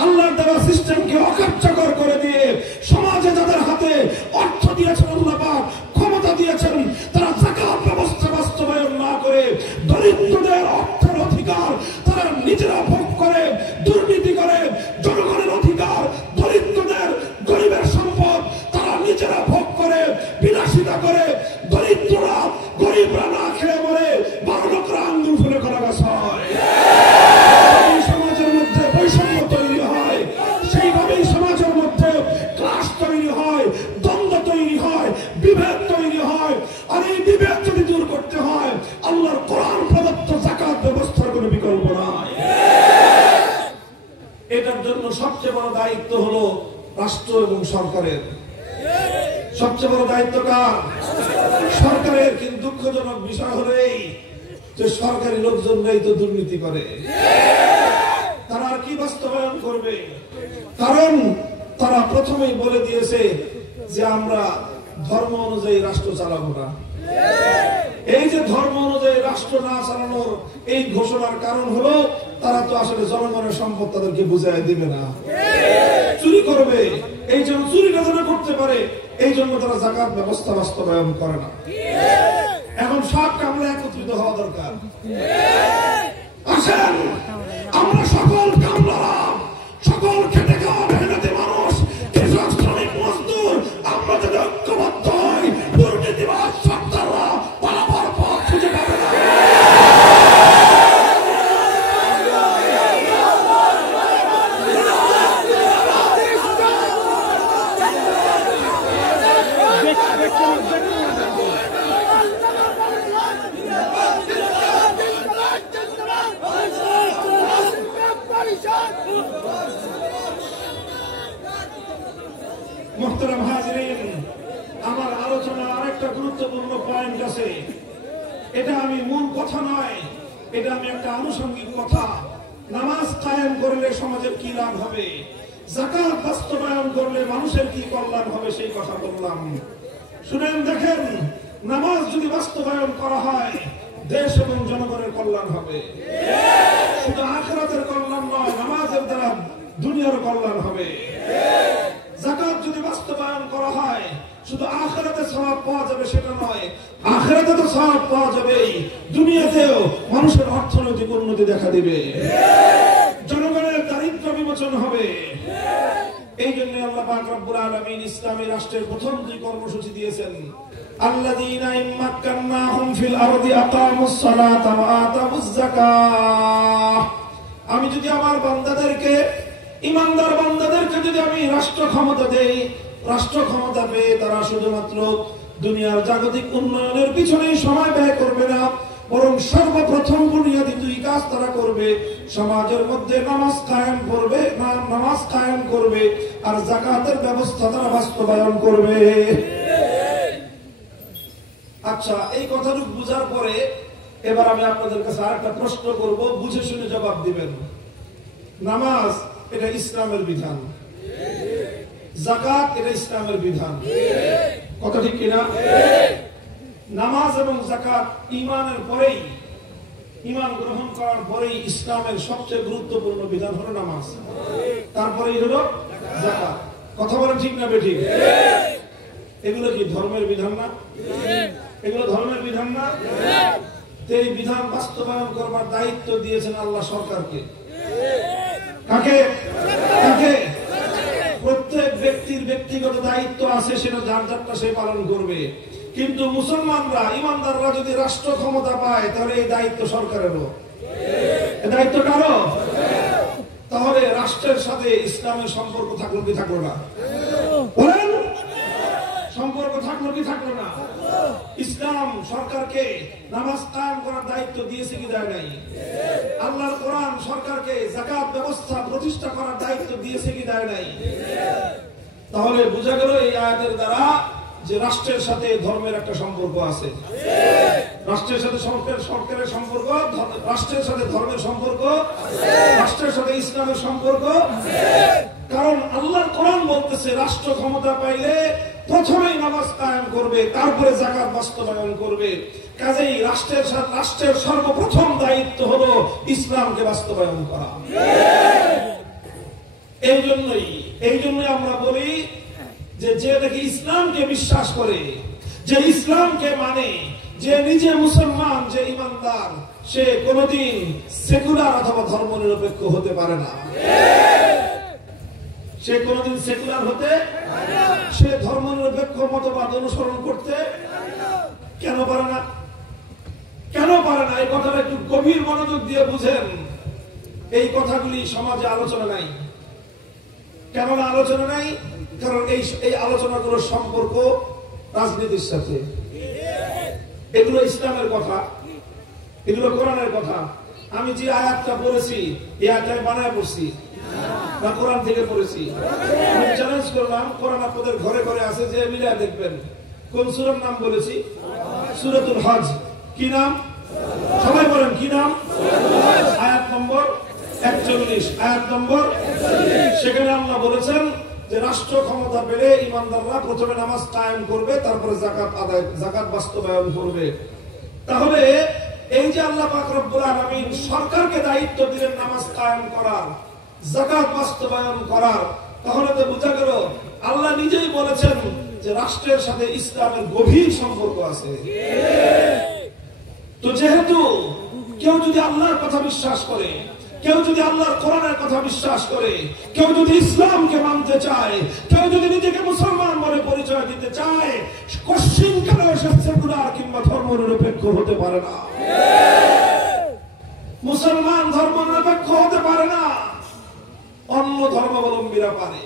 আল্লাহর দেওয়া সিস্টেমকে অকার্যকর করে দিয়ে সমাজে যাদের হাতে অর্থ দিয়েছেন আল্লাহ পাক, ক্ষমতা দিয়েছেন দিয়েছেন, তারা যাকাত ব্যবস্থা বাস্তবায়ন না করে দরিদ্রদের অর্থের অধিকার তারা নিজেরা ভোগ করে, দুর্নীতি করে, জনগণের অধিকার, দরিদ্রদের গরিবের সম্পদ তারা নিজেরা ভোগ করে, বিলাসিতা করে, দরিদ্ররা গরিবরা না খেয়ে মরে, বড় লোকরা আঙ্গুল ফুলে করা গাছ হয়। এই সমাজের মধ্যে বৈষম্য তৈরি হয়, সেইভাবেই সমাজের মধ্যে ক্লাস তৈরি হয়, দ্বন্দ্ব তৈরি হয়, বিভেদ তৈরি হয়। আর এই বিভেদ যদি দূর করতে হয়, আল্লাহর কোরআন প্রদত্ত যাকাত ব্যবস্থার কোনো বিকল্প নাই। এটার জন্য সবচেয়ে বড় দায়িত্ব হলো রাষ্ট্র এবং সরকারের। সবচেয়ে বড় দায়িত্ব কার? সরকারের। কিন্তু দুঃখজনক বিষয় হলো এই যে সরকারি লোকজনরাই তো দুর্নীতি করে। তারা আর কি বাস্তবায়ন করবে? কারণ তারা প্রথমেই বলে দিয়েছে যে আমরা ধর্ম অনুযায়ী রাষ্ট্র চালাবো না। এই যে ধর্ম অনুযায়ী রাষ্ট্র না চালানোর এই ঘোষণার কারণ হলো তারা তো আসলে জনগণের সম্পদ তাদেরকে বুঝাই দিবে না, চুরি করবে। এই জন্য চুরিটা যেন করতে পারে, এই জন্য তারা যাকাত ব্যবস্থা বাস্তবায়ন করে না। এখন সব কামরা একত্রিত হওয়া দরকার। আসেন আমরা সকল কামলারা, সকল খেটে খাওয়া মেহনতি মানুষ, কৃষক, শ্রমিক, মজদুর, আমরা যদি ঐক্যবদ্ধ হই, দুর্নীতিবাজ সরকাররা পালাবার পথ খুঁজে পাবে না। মুহতারাম হাজিরিন, আমার আলোচনা আরেকটা গুরুত্বপূর্ণ পয়েন্ট আছে। এটা আমি মূল কথা নয়, এটা আমি একটা আনুষঙ্গিক কথা। নামাজ কায়েম করলে সমাজের কি লাভ হবে, যাকাত বাস্তবায়ন করলে মানুষের কি কল্যাণ হবে, সেই কথা বললাম। শুনেন, দেখেন, নামাজ যদি বাস্তবায়ন করা হয় দেশ এবং জনগণের কল্যাণ হবে। শুধু আখিরাতের কল্যাণ নয়, নামাজের দ্বারা দুনিয়ার কল্যাণ হবে। যাকাত যদি বাস্তবায়ন করা হয় শুধু আখিরাতে সওয়াব পাওয়া যাবে সেটা নয়, আখিরাতে তো সওয়াব পাওয়া যাবেই, দুনিয়াতেও মানুষের অর্থনৈতিক উন্নতি দেখা দিবে, জনগণের দারিদ্র্য বিমোচন হবে। এই জন্য আল্লাহ পাক রব্বুল আলামিন ইসলামী রাষ্ট্রের প্রথম দুই কর্মসূচি দিয়েছেন, আল্লাযীনা ইম্মাক্কান্নাহুম ফিল আরদি আকামুস সালাতা ওয়া আতাউজ যাকাহ। আমি যদি আমার বান্দাদেরকে, ইমানদার বান্দাদেরকে যদি আমি রাষ্ট্র ক্ষমতা দেই, রাষ্ট্র ক্ষমতা পেয়ে তারা শুধুমাত্র দুনিয়ার জাগতিক উন্নয়নের পিছনেই সময় ব্যয় করবে না, বরং সর্বপ্রথম বুনিয়াদী দুই কাজ তারা করবে। সমাজের মধ্যে নামাজ কায়েম করবে, নামাজ কায়েম করবে, আর যাকাতের ব্যবস্থা তারা বাস্তবায়ন করবে। আচ্ছা, এই কথাটুকু বুঝার পরে এবার আমি আপনাদের কাছে আরেকটা প্রশ্ন করব, বুঝে শুনে জবাব দিবেন। নামাজ এটা ইসলামের বিধান, যাকাত এটা ইসলামের বিধান, কথা ঠিক কিনা? নামাজ এবং যাকাত ঈমানের পরেই, ঈমান গ্রহণ করার পরেই ইসলামের সবচেয়ে গুরুত্বপূর্ণ বিধান হলো নামাজ, তারপরেই হলো যাকাত। কথা বলেন ঠিক না বেঠিক? এগুলো কি ধর্মের বিধান না? এগুলো ধর্মের বিধান না? এই বিধান বাস্তবায়ন করবার দায়িত্ব দিয়েছেন আল্লাহ সরকারকে। কাকে? কাকে? প্রত্যেক ব্যক্তির ব্যক্তিগত দায়িত্ব আছে, সেটা যার যারটা সে পালন করবে। কিন্তু মুসলমানরা, ইমানদাররা যদি রাষ্ট্র ক্ষমতা পায় তাহলে এই দায়িত্ব সরকারেরও। এই দায়িত্ব কারো? তাহলে রাষ্ট্রের সাথে ইসলামের সম্পর্ক থাকলো কি থাকলো না? বলেন, সম্পর্ক থাকলো কি থাকলো না? ইসলাম সরকারকে নামাজ কায়েম করার দায়িত্ব দিয়েছে কি দেয় নাই? আল্লাহর কোরআন সরকারকে যাকাত ব্যবস্থা প্রতিষ্ঠা করার দায়িত্ব দিয়েছে কি দেয় নাই? তাহলে বোঝা গেল এই আয়াতের দ্বারা যে রাষ্ট্রের সাথে ধর্মের একটা সম্পর্ক আছে, রাষ্ট্রের সাথে সরকারের সম্পর্ক, রাষ্ট্রের সাথে ধর্মের সম্পর্ক, রাষ্ট্রের সাথে ইসলামের সম্পর্ক। কারণ আল্লাহর কোরআন বলতেছে রাষ্ট্র ক্ষমতা পাইলে প্রথমেই নামাজ কায়েম করবে, তারপরে যাকাত বাস্তবায়ন করবে। কাজেই রাষ্ট্রের সর্বপ্রথম দায়িত্ব হলো ইসলামকে বাস্তবায়ন করা। এই জন্যই আমরা বলি যে যে দেখি ইসলামকে বিশ্বাস করে, যে ইসলামকে মানে, যে নিজে মুসলমান, যে ইমানদার, সে কোনদিন সেকুলার অথবা ধর্মনিরপেক্ষ হতে পারে না। সে কোনদিন সেকুলার হতে, সে ধর্মনিরপেক্ষ মতবাদ অনুসরণ করতে কেন পারে না? কেন পারে না? এই কথাটা একটু গভীর মনোযোগ দিয়ে বুঝেন। এই কথাগুলি সমাজে আলোচনা নাই। কেন না আলোচনা নাই? কারণ এই আলোচনাগুলোর সম্পর্ক রাজনীতির সাথে। এগুলো ইসলামের কথা, এগুলো কোরআনের কথা। আমি যে আয়াতটা পড়েছি, এই আয়াতটা বানায় পড়ছি না কোরআন থেকে পড়েছি? আমি চ্যালেঞ্জ করলাম, কোরআন আপনাদের ঘরে ঘরে আছে, যে মিলিয়ে দেখবেন। কোন সূরার নাম বলেছি? সূরাতুল হজ। কি নাম? সবাই বলেন কি নাম? আয়াত নম্বর 41। আয়াত নম্বর 41। সেখানে আল্লাহ বলেছেন যে রাষ্ট্র ক্ষমতা পেলে ইমানদাররা প্রথমে নামাজ কায়েম করবে, তারপরে যাকাত বাস্তবায়ন করবে। তাহলে এই যে আল্লাহ পাক রব্বুল আলামিন সরকারকে দায়িত্ব দিলেন নামাজ কায়েম করার, যাকাত বাস্তবায়ন করার, তাহলে তো বোঝা গেল আল্লাহ নিজেই বলেছেন যে রাষ্ট্রের সাথে ইসলামের গভীর সম্পর্ক আছে। তো যেহেতু কেউ যদি আল্লাহর কথা বিশ্বাস করে, কেউ যদি আল্লাহর কোরআনের কথা বিশ্বাস করে, কেউ যদি ইসলামকে মানতে চায়, কেউ যদি নিজেকে মুসলমান বলে পরিচয় দিতে চায়, কশ্চিনকালেও সে সেকুলার কিংবা ধর্মনিরপেক্ষ হতে পারে না। মুসলমান ধর্মনিরপেক্ষ হতে পারে না, অন্য ধর্মাবলম্বীরা পারে।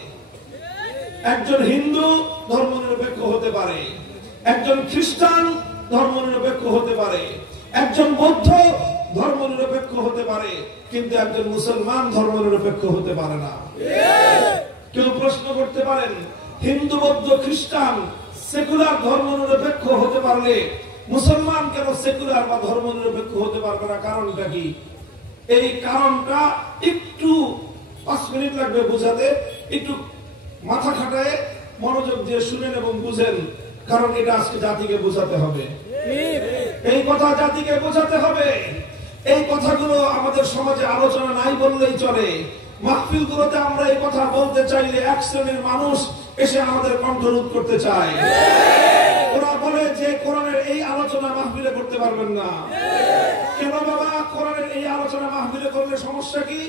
একজন হিন্দু ধর্মনিরপেক্ষ হতে পারে, একজন খ্রিস্টান ধর্মনিরপেক্ষ হতে পারে, একজন বৌদ্ধ ধর্মনিরপেক্ষ হতে পারে, কিন্তু একজন মুসলমান ধর্মনিরপেক্ষ হতে পারে না। কেউ প্রশ্ন করতে পারেন, হিন্দু, বৌদ্ধ, খ্রিস্টান সেকুলার ধর্মনিরপেক্ষ হতে পারলে মুসলমান কেন সেকুলার বা ধর্মনিরপেক্ষ হতে পারবে না? কারণটা কি? এই কারণটা একটু 5 মিনিট লাগবে বোঝাতে, একটু মাথা খাটায় মনোযোগ দিয়ে শুনেন এবং বুঝেন, কারণ এটা আজকে জাতিকে বোঝাতে হবে। এই কথা জাতিকে বোঝাতে হবে। এই কথাগুলো আমাদের সমাজে আলোচনা নাই বললেই চলে। মাহফিলগুলোতে আমরা এই কথা বলতে চাইলে এক শ্রেণীর মানুষ এসে আমাদের কণ্ঠরোধ করতে চায়। ওরা বলে যে কোরআনের এই আলোচনা মাহফিলে করতে পারবেন না। কেন বাবা? কোরআনের এই আলোচনা মাহফিলে করলে সমস্যা কি?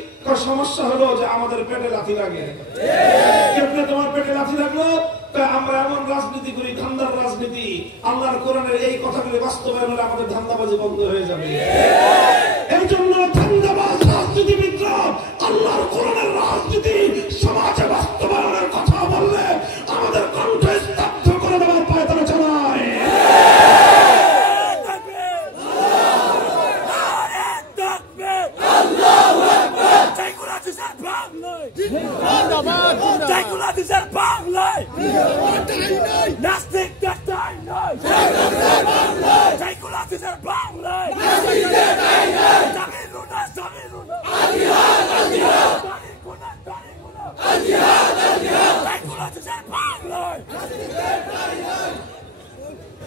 সমস্যা হলো যে আমাদের পেটে লাথি লাগে। কেমনে তোমার পেটে লাথি লাগলো? আমরা এমন রাজনীতি করি, ধান্দার রাজনীতি। আল্লাহর কোরআনের এই কথাগুলি বাস্তবায়ন হলে আমাদের ধান্দাবাজি বন্ধ হয়ে যাবে। এই জন্য ধান্দাবাজ রাজনীতিবিদরা আল্লাহর কোরআনের রাজনীতি সমাজে বাস্তবায়নের কথা বললে আমাদের কণ্ঠ স্তব্ধ করে দেওয়ার পায়তারা চালায়।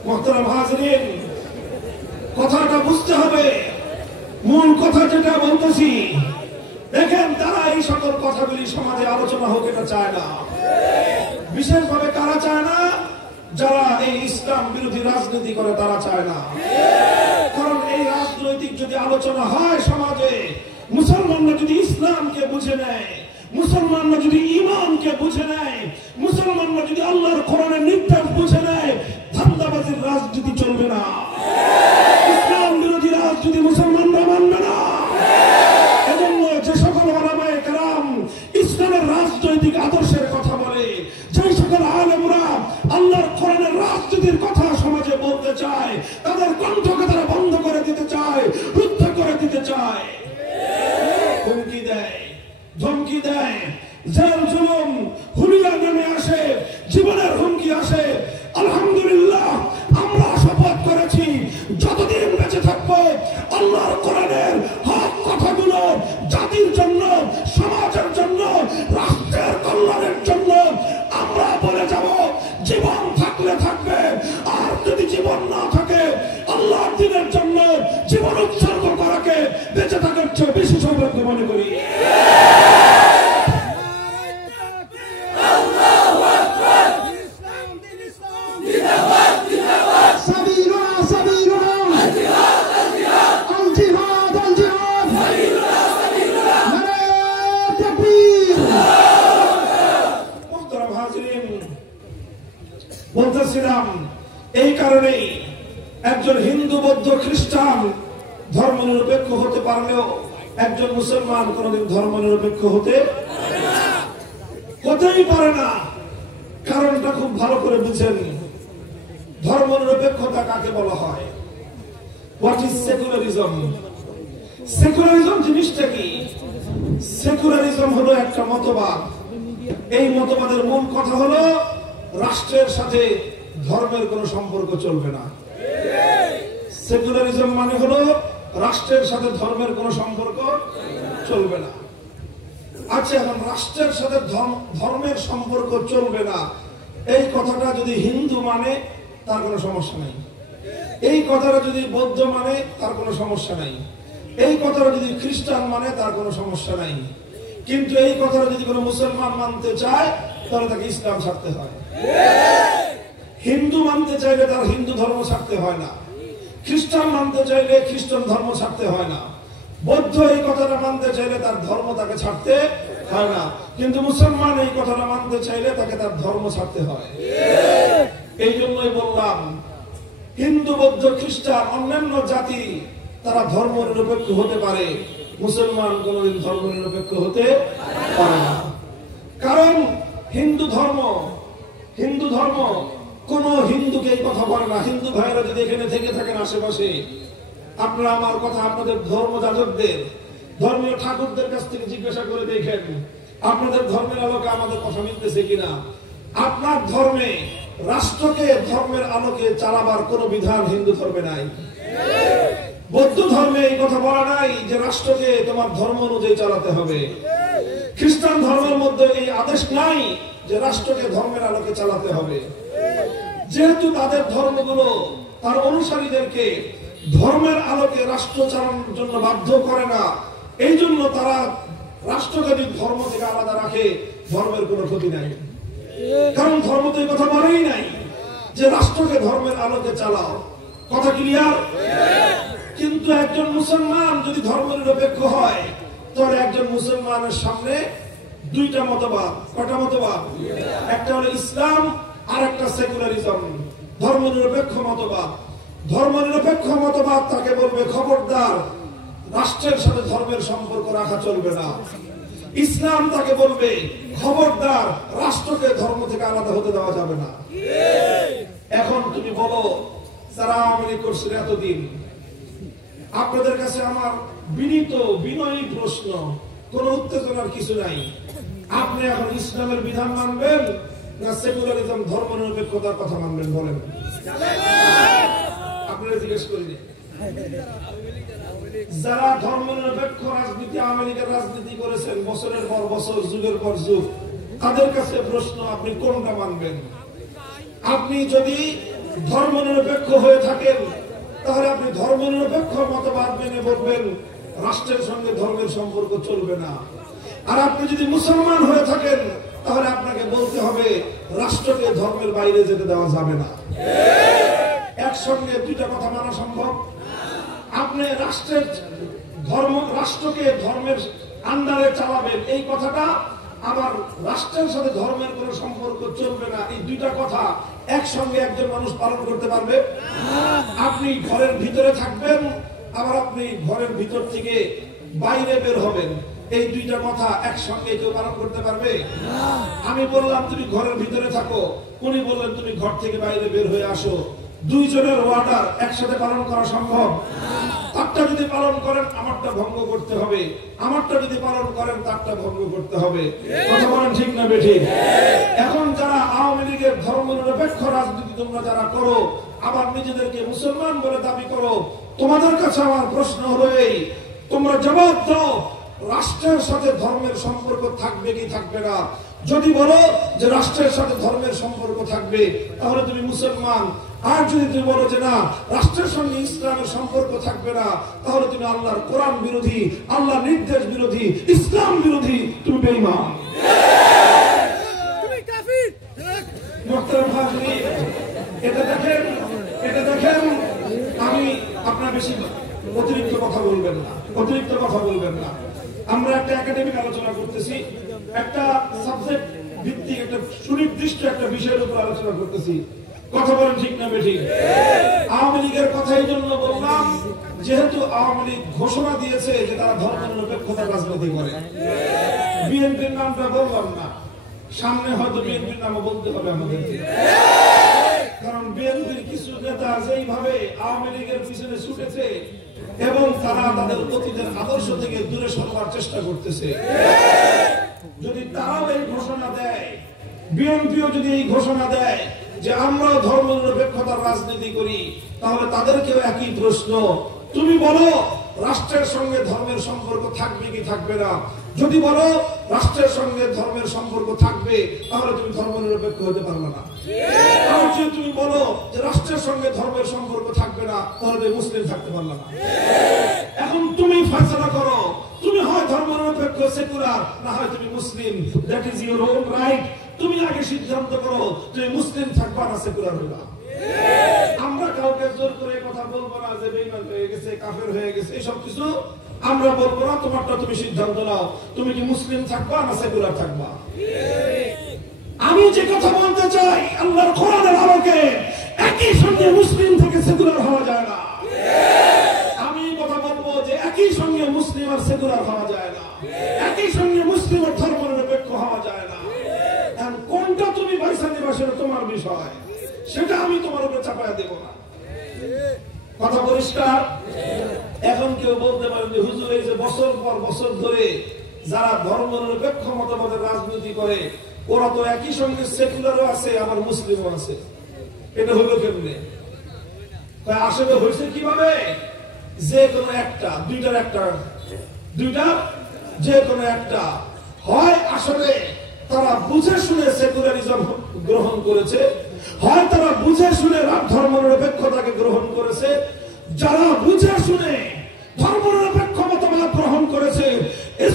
মোহতারাম হাজরিন, কথাটা বুঝতে হবে। মূল কথা যেটা বলতেছি, দেখেন তারা এই সকল কথাগুলি সমাজে আলোচনা হোক এটা চায় না। বিশেষভাবে কারা চায় না? যারা এই ইসলাম বিরোধী রাজনীতি করে তারা চায় না। কারণ এই রাজনৈতিক যদি আলোচনা হয় সমাজে, মুসলমানরা যদি ইসলামকে বুঝে নেয়, মুসলমানরা যদি ঈমানকে বুঝে নেয়, মুসলমানরা যদি আল্লাহর কোরআনের নির্দেশ বুঝে নেয়, ধান্দাবাজির রাজনীতি চলবে না। ইসলাম বিরোধী রাজনীতি মুসলমানরা মানবে না। এজন্য যে সকল ওলামায়ে কেরাম ইসলামের রাজনৈতিক আদর্শের কথা বলে, যে সকল আলেমরা আল্লাহর কোরআনের রাজনীতির কথা সমাজে বলতে চায়, তাদের কণ্ঠকে তারা বন্ধ করে দিতে চায়, রুদ্ধ করে দিতে চায়। হুমকি দেয়, ধমকি দেয়, জেল জুলুম হুলিয়া নেমে আসে, জীবনের হুমকি আসে। আলহামদুলিল্লাহ, আমরা শপথ করেছি যতদিন বেঁচে থাকবো আল্লাহর কোরআনের হক কথাগুলো জাতির জন্য, সমাজের জন্য, রাষ্ট্রের কল্যাণের জন্য আমরা বলে যাব। জীবন থাকলে থাকবে, আর যদি জীবন না থাকে আল্লাহর দ্বীনের জন্য জীবন উৎসর্গ করাকে বেঁচে থাকার চেয়ে বেশি সৌভাগ্য মনে করি। আল্লাহু আকবার। ইসলাম দিন, ইসলাম জিন্দাবাদ, জিন্দাবাদ। একজন হিন্দু, বৌদ্ধ, খ্রিস্টান ধর্ম নিরপেক্ষ হতে পারলেও একজন মুসলমান কোনদিন ধর্ম নিরপেক্ষ হতেই পারে না। কারণটা খুব ভালো করে বুঝেন। ধর্ম নিরপেক্ষতা কাকে বলা হয়? What is secularism? সেকুলারিজম জিনিসটা কি? সেকুলারিজম হলো একটা মতবাদ। এই মতবাদের মূল কথা হলো রাষ্ট্রের সাথে ধর্মের কোনো সম্পর্ক চলবে না। সেকুলারিজম মানে হলো রাষ্ট্রের সাথে ধর্মের কোনো সম্পর্ক চলবে না। আচ্ছা, এখন রাষ্ট্রের সাথে ধর্মের সম্পর্ক চলবে না, এই কথাটা যদি হিন্দু মানে তার কোনো সমস্যা নাই। এই কথাটা যদি বৌদ্ধ মানে তার কোনো সমস্যা নাই। এই কথাটা যদি খ্রিস্টান মানে তার কোনো সমস্যা নাই। কিন্তু এই কথাটা যদি কোনো মুসলমান মানতে চায় তাহলে তাকে ইসলাম ছাড়তে হয়। হিন্দু মানতে চাইলে তার হিন্দু ধর্ম ছাড়তে হয় না। খ্রিস্টান মানতে চাইলে খ্রিস্টান ধর্ম ছাড়তে হয় না। বৌদ্ধ এই কথাটা মানতে চাইলে তার ধর্ম তাকে ছাড়তে হয় না। কিন্তু মুসলমান এই কথাটা মানতে চাইলে তাকে তার ধর্ম ছাড়তে হয়। এই জন্যই বললাম, হিন্দু, বৌদ্ধ, খ্রিস্টান অন্যান্য জাতি তারা ধর্ম নিরপেক্ষ হতে পারে, মুসলমান কোনদিন ধর্ম নিরপেক্ষ হতে পারে না। কারণ হিন্দু ধর্ম কোন হিন্দুকে এই কথা বলে না। হিন্দু ভাইরা যদি এখানে থেকে থাকেন আশেপাশে, আপনারা আমার কথা আপনাদের ধর্ম যাজকদের, ধর্মীয় ঠাকুরদের কাছ থেকে জিজ্ঞাসা করে দেখেন আপনাদের ধর্মের আলোকে আমাদের কথা মিলতেছে কিনা। আপনার ধর্মে রাষ্ট্রকে ধর্মের আলোকে চালাবার কোন বিধান হিন্দু ধর্মে নাই। বৌদ্ধ ধর্মে এই কথা বলা নাই যে রাষ্ট্রকে তোমার ধর্ম অনুযায়ী চালাতে হবে। খ্রিস্টান ধর্মের মধ্যে এই আদেশ নাই যে রাষ্ট্রকে ধর্মের আলোকে চালাতে হবে। যেহেতু তাদের ধর্মগুলো তার অনুসারীদেরকে ধর্মের আলোকে রাষ্ট্র চালানোর জন্য বাধ্য করে না, এই জন্য তারা রাষ্ট্রকে ধর্ম থেকে আলাদা রাখে, ধর্মের কোনো ক্ষতি নাই। কারণ ধর্ম তো এই কথা বলেই নাই যে রাষ্ট্রকে ধর্মের আলোকে চালাও। কথা ক্লিয়ার? কিন্তু একজন মুসলমান যদি ধর্ম নিরপেক্ষ হয় তাহলে একজন মুসলমানের সামনে দুইটা মতবাদ। কয়টা মতবাদ? একটা হলো ইসলাম আর একটা সেকুলারিজম, ধর্ম নিরপেক্ষ মতবাদ। ধর্ম নিরপেক্ষ মতবাদ তাকে বলবে খবরদার রাষ্ট্রের সাথে ধর্মের সম্পর্ক রাখা চলবে না। ইসলাম তাকে বলবে খবরদার রাষ্ট্রকে ধর্ম থেকে আলাদা হতে দেওয়া যাবে না। এখন তুমি বলো, যারা আওয়ামী লীগ করছেন এতদিন, আপনাদের কাছে আমার বিনীত বিনয়ী প্রশ্ন, কোন উত্তেজনার কিছু নাই, আপনি এখন ইসলামের বিধান মানবেন না সেকুলারিজম ধর্ম নিরপেক্ষতার কথা মানবেন? বলেন। আপনারা জিজ্ঞেস করিনি যারা ধর্ম নিরপেক্ষ রাজনীতি, আওয়ামী লীগের রাজনীতি করেছেন বছরের পর বছর, যুগের পর যুগ, তাদের কাছে প্রশ্ন, আপনি কোনটা মানবেন? আপনি যদি ধর্ম নিরপেক্ষ হয়ে থাকেন তাহলে আপনি ধর্ম নিরপেক্ষ মতবাদ মেনে বলবেন রাষ্ট্রের সঙ্গে ধর্মের সম্পর্ক চলবে না। আর আপনি যদি মুসলমান হয়ে থাকেন তাহলে আপনাকে বলতে হবে রাষ্ট্রকে ধর্মের বাইরে যেতে দেওয়া যাবে না। একসঙ্গে দুইটা কথা মানা সম্ভব? আপনি রাষ্ট্রকে ধর্মের আন্ডারে চালাবেন এই কথাটা, আবার রাষ্ট্রের সাথে ধর্মের কোন সম্পর্ক চলবে না, এই দুইটা কথা একসঙ্গে একজন মানুষ পালন করতে পারবে? আপনি ঘরের ভিতরে থাকবেন, আবার আপনি ঘরের ভিতর থেকে বাইরে বের হবেন, এই দুইটা কথা একসঙ্গে কেউ পালন করতে পারবে? আমি বললাম তুমি ঘরের ভিতরে থাকো, উনি বললেন তুমি ঘর থেকে বাইরে বের হয়ে আসো, দুইজনের ওয়ার্ডার একসাথে পালন করা সম্ভব? তারটা যদি পালন করেন আমারটা ভঙ্গ করতে হবে, আমারটা যদি পালন করেন তারটা ভঙ্গ করতে হবে। কথা বলেন ঠিক না বেঠিক? এখন যারা আওয়ামী লীগের ধর্ম নিরপেক্ষ রাজনীতি তোমরা যারা করো, আবার নিজেদেরকে মুসলমান বলে দাবি করো, তোমাদের কাছে আমার প্রশ্ন হলো এই, তোমরা জবাব দাও রাষ্ট্রের সাথে ধর্মের সম্পর্ক থাকবে কি থাকবে না? যদি বলো যে রাষ্ট্রের সাথে ধর্মের সম্পর্ক থাকবে তাহলে তুমি মুসলমান, আর যদি তুমি বলো যে না রাষ্ট্রের সঙ্গে ইসলামের সম্পর্ক থাকবে না তাহলে তুমি আল্লাহর কোরআন বিরোধী, আল্লাহর নির্দেশ বিরোধী, ইসলাম বিরোধী, তুমি বেঈমান। এটা দেখেন আমি আপনার বেশি অতিরিক্ত কথা বলবেন না, আমরা একটা একাডেমিক আলোচনা করতেছি, একটা সাবজেক্ট ভিত্তিক একটা সুনির্দিষ্ট একটা বিষয়ের উপর আলোচনা করতেছি। কথা বলেন ঠিক না বেঠিক? আওয়ামী লীগের কথা এই জন্য বললাম, যেহেতু আওয়ামী লীগ ঘোষণা দিয়েছে যে তারা ধর্মনিরপেক্ষতার রাজনীতি করে। বিএনপির নামটা বললাম না, সামনে হয়তো বিএনপির নামও বলতে হবে আমাদেরকে, কারণ বিএনপির কিছু নেতা যেইভাবে আওয়ামী লীগের পিছনে ছুটেছে এবং তারা তাদের অতীতের আদর্শ থেকে দূরে সরবার চেষ্টা করতেছে। যদি তারাও এই ঘোষণা দেয়, বিএনপিও যদি এই ঘোষণা দেয় যে আমরা ধর্মনিরপেক্ষতার রাজনীতি করি, তাহলে তাদেরকেও একই প্রশ্ন, তুমি বলো রাষ্ট্রের সঙ্গে ধর্মের সম্পর্ক থাকবে কি থাকবে না? যদি বলো রাষ্ট্রের সঙ্গে ধর্মের সম্পর্ক থাকবে, তাহলে তুমি ধর্মনিরপেক্ষ হতে পারবে না। আর যদি তুমি বলো যে রাষ্ট্রের সঙ্গে ধর্মের সম্পর্ক থাকবে না, তাহলে তুমি মুসলিম থাকতে পারবে না। এখন তুমি ফয়সালা করো, তুমি হয় ধর্মনিরপেক্ষ সেকুলার, না হয় তুমি Muslim. That is your own right. তুমি আগে সিদ্ধান্ত করো তুমি মুসলিম থাকবা না সেকুলার হইবা। আমরা কাউকে জোর করে কথা বলবো না যে বেঈমান হয়ে গেছে, কাফের হয়ে গেছে, এসব কিছু আমরা বলবো না। তোমারটা তুমি সিদ্ধান্ত নাও, তুমি কি মুসলিম থাকবা না সেকুলার থাকবা। আমি যে কথা বলতে চাই, আল্লাহর কোরআনের আলোকে একই সঙ্গে মুসলিম থেকে সেকুলার হওয়া যায় না। আমি কথা বলবো যে একই সঙ্গে মুসলিম আর সেকুলার হওয়া যায় না, একই সঙ্গে মুসলিম আর ধর্মনিরপেক্ষ হওয়া যায় না। কোনটা তুমি পয়সা নিবা সেটা তোমার বিষয়, সেটা আমি তোমার উপরে চাপায়া দেব না। কথা পরিষ্কার? এখন কেউ বলতে পারেন যে হুজুর, এই যে বছর পর বছর ধরে যারা ধর্মনিরপেক্ষ মতবাদের রাজনীতি করে, ওরা তো একই সঙ্গে সেকুলারও আছে আবার মুসলিমও আছে, এটা হইল কেমনে? আসলে হয়েছে কিভাবে? যে কোনো একটা, দুইটা যে কোনো একটা হয় আসলে তারা বুঝে শুনে সেকুলারিজম গ্রহণ করেছে, হয় তারা বুঝে শুনে ধর্মনিরপেক্ষতাকে গ্রহণ করেছে। যারা বুঝে শুনে ধর্মনিরপেক্ষ মতবাদ গ্রহণ করেছে,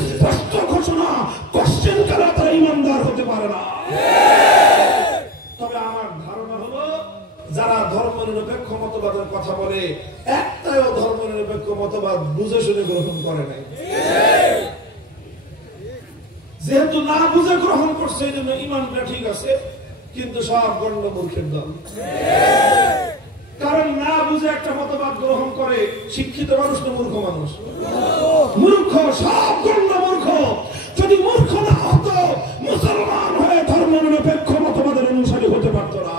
স্পষ্ট ঘোষণা, কোশ্চেন করা, তারা ইমানদার হতে পারে না। তবে আমার ধারণা হলো যারা ধর্মনিরপেক্ষ মতবাদের কথা বলে, একটাও ধর্মনিরপেক্ষ মতবাদ বুঝে শুনে গ্রহণ করে নাই। যেহেতু না বুঝে গ্রহণ করছে, এই জন্য ইমানটা ঠিক আছে, কিন্তু সব গণ্ড মূর্খের দল। কারণ না বুঝে একটা মতবাদ গ্রহণ করে শিক্ষিত মানুষ না মূর্খ মানুষ? মূর্খ, সব গণ্ড মূর্খ। যদি মূর্খ না হতো, মুসলমান হয়ে ধর্মনিরপেক্ষ মতবাদের অনুসারী হতে পারত না।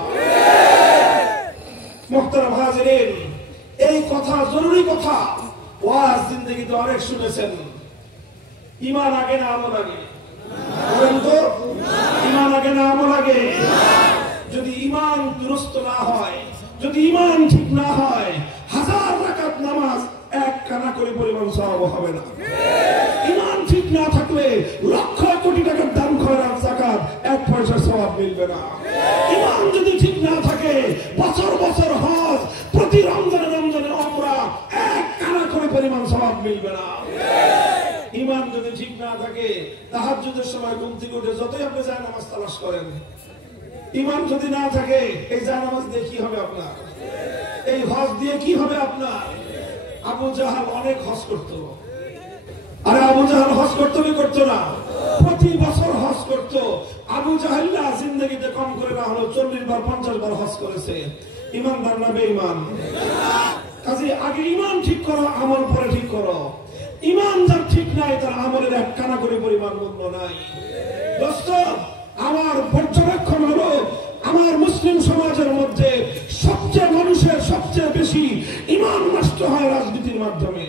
মুহতারাম হাজিরিন, এই কথা জরুরি কথা। ওয়াজ জিন্দেগিতে অনেক শুনেছেন। ইমান আগে না আমল আগে? ইমান আগে না আমল আগে? যদি ইমান দুরস্ত না হয়, যদি ইমান ঠিক না হয়, 1000 রাকাত নামাজ এক কানা করে পরিমাণ সওয়াব হবে না। ইমান ঠিক না থাকলে লক্ষ কোটি টাকার দান খয়রাত যাকাত এক পয়সা সওয়াব মিলবে না। ইমান যদি ঠিক না থাকে, বছর বছর হজ, প্রতি রমজানে রমজানে উমরা, এক কানা করে পরিমাণ সওয়াব মিলবে না। ইমান যদি ঠিক না থাকে, তাহাজ্জুদের সময় ঘুম থেকে উঠে যতই আপনি জায়নামাজ তালাশ করেন, ইমান যদি না থাকে, এই জায়নামাজ দিয়ে কি হবে আপনার? এই হজ দিয়ে কি হবে আপনার? আবু জাহাল অনেক হজ করত। আরে আবু জাহাল হজ করতো কি করতো না? প্রতি বছর হজ করত। আবু জাহাল না জিন্দেগিতে কম করে না হলো 40 বার 50 বার হজ করেছে। ইমানদার না বেঈমান? কাজে আগে ইমান ঠিক করো, আমল পরে ঠিক করো। ইমান যার ঠিক নাই, তার আমলের এক কানা করে পরিমাণ মূল্য নাই। দোস্ত, আমার পর্যবেক্ষণ হলো, আমার মুসলিম সমাজের মধ্যে সবচেয়ে মানুষের সবচেয়ে বেশি ইমান নষ্ট হয় রাজনীতির মাধ্যমে।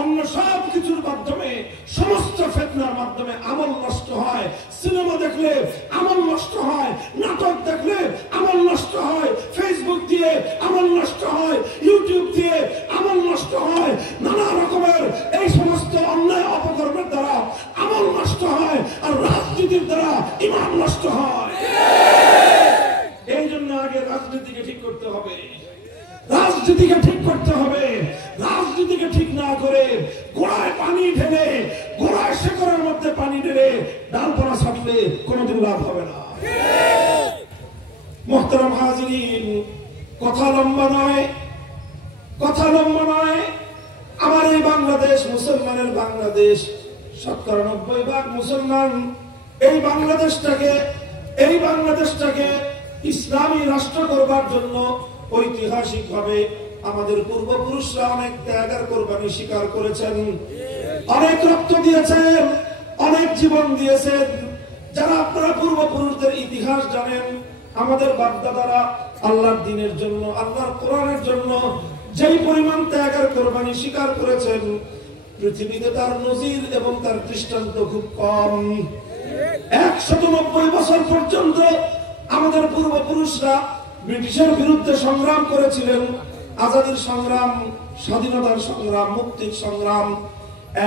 অন্য সব কিছুর মাধ্যমে, সমস্ত ফিতনার মাধ্যমে আমল নষ্ট হয়। সিনেমা দেখলে আমল নষ্ট হয়, নাটক দেখলে আমল নষ্ট হয়, ফেসবুক দিয়ে আমল নষ্ট হয়, ইউটিউব দিয়ে আমল নষ্ট হয়, নানা রকমের এই সমস্ত অন্যায় অপকর্মের দ্বারা আমল নষ্ট হয়, আর রাজনীতির দ্বারা ইমান নষ্ট হয়। এই জন্য আগে রাজনীতিকে ঠিক করতে হবে, রাজনীতিকে ঠিক করতে হবে। রাজনীতিকে ঠিক না করে গোড়ায় পানি ঢেলে, গোড়ায় শেকড়ের মধ্যে পানি ঢেলে ডালপালা ছাড়লে কোনোদিন লাভ হবে না। মুহতারাম হাজিরিন, কথা লম্বা নয়, কথা লম্বা নয়। আমার এই বাংলাদেশ মুসলমানের বাংলাদেশ, 97% মুসলমান। এই বাংলাদেশটাকে ইসলামী রাষ্ট্র করবার জন্য ঐতিহাসিকভাবে আমাদের পূর্বপুরুষরা অনেক ত্যাগের কোরবানি স্বীকার করেছেন, অনেক রক্ত দিয়েছেন, অনেক জীবন দিয়েছেন। যারা আপনারা পূর্বপুরুষদের ইতিহাস জানেন, আমাদের বাপ-দাদারা আল্লাহর দ্বীনের জন্য, আল্লাহর কোরআনের জন্য যেই পরিমাণ ত্যাগের কোরবানি স্বীকার করেছেন, পৃথিবীতে তার নজির এবং তার দৃষ্টান্ত খুব কম। 190 বছর পর্যন্ত আমাদের পূর্বপুরুষরা ব্রিটিশের বিরুদ্ধে সংগ্রাম করেছিলেন। আজাদির সংগ্রাম, স্বাধীনতার সংগ্রাম, মুক্তির সংগ্রাম।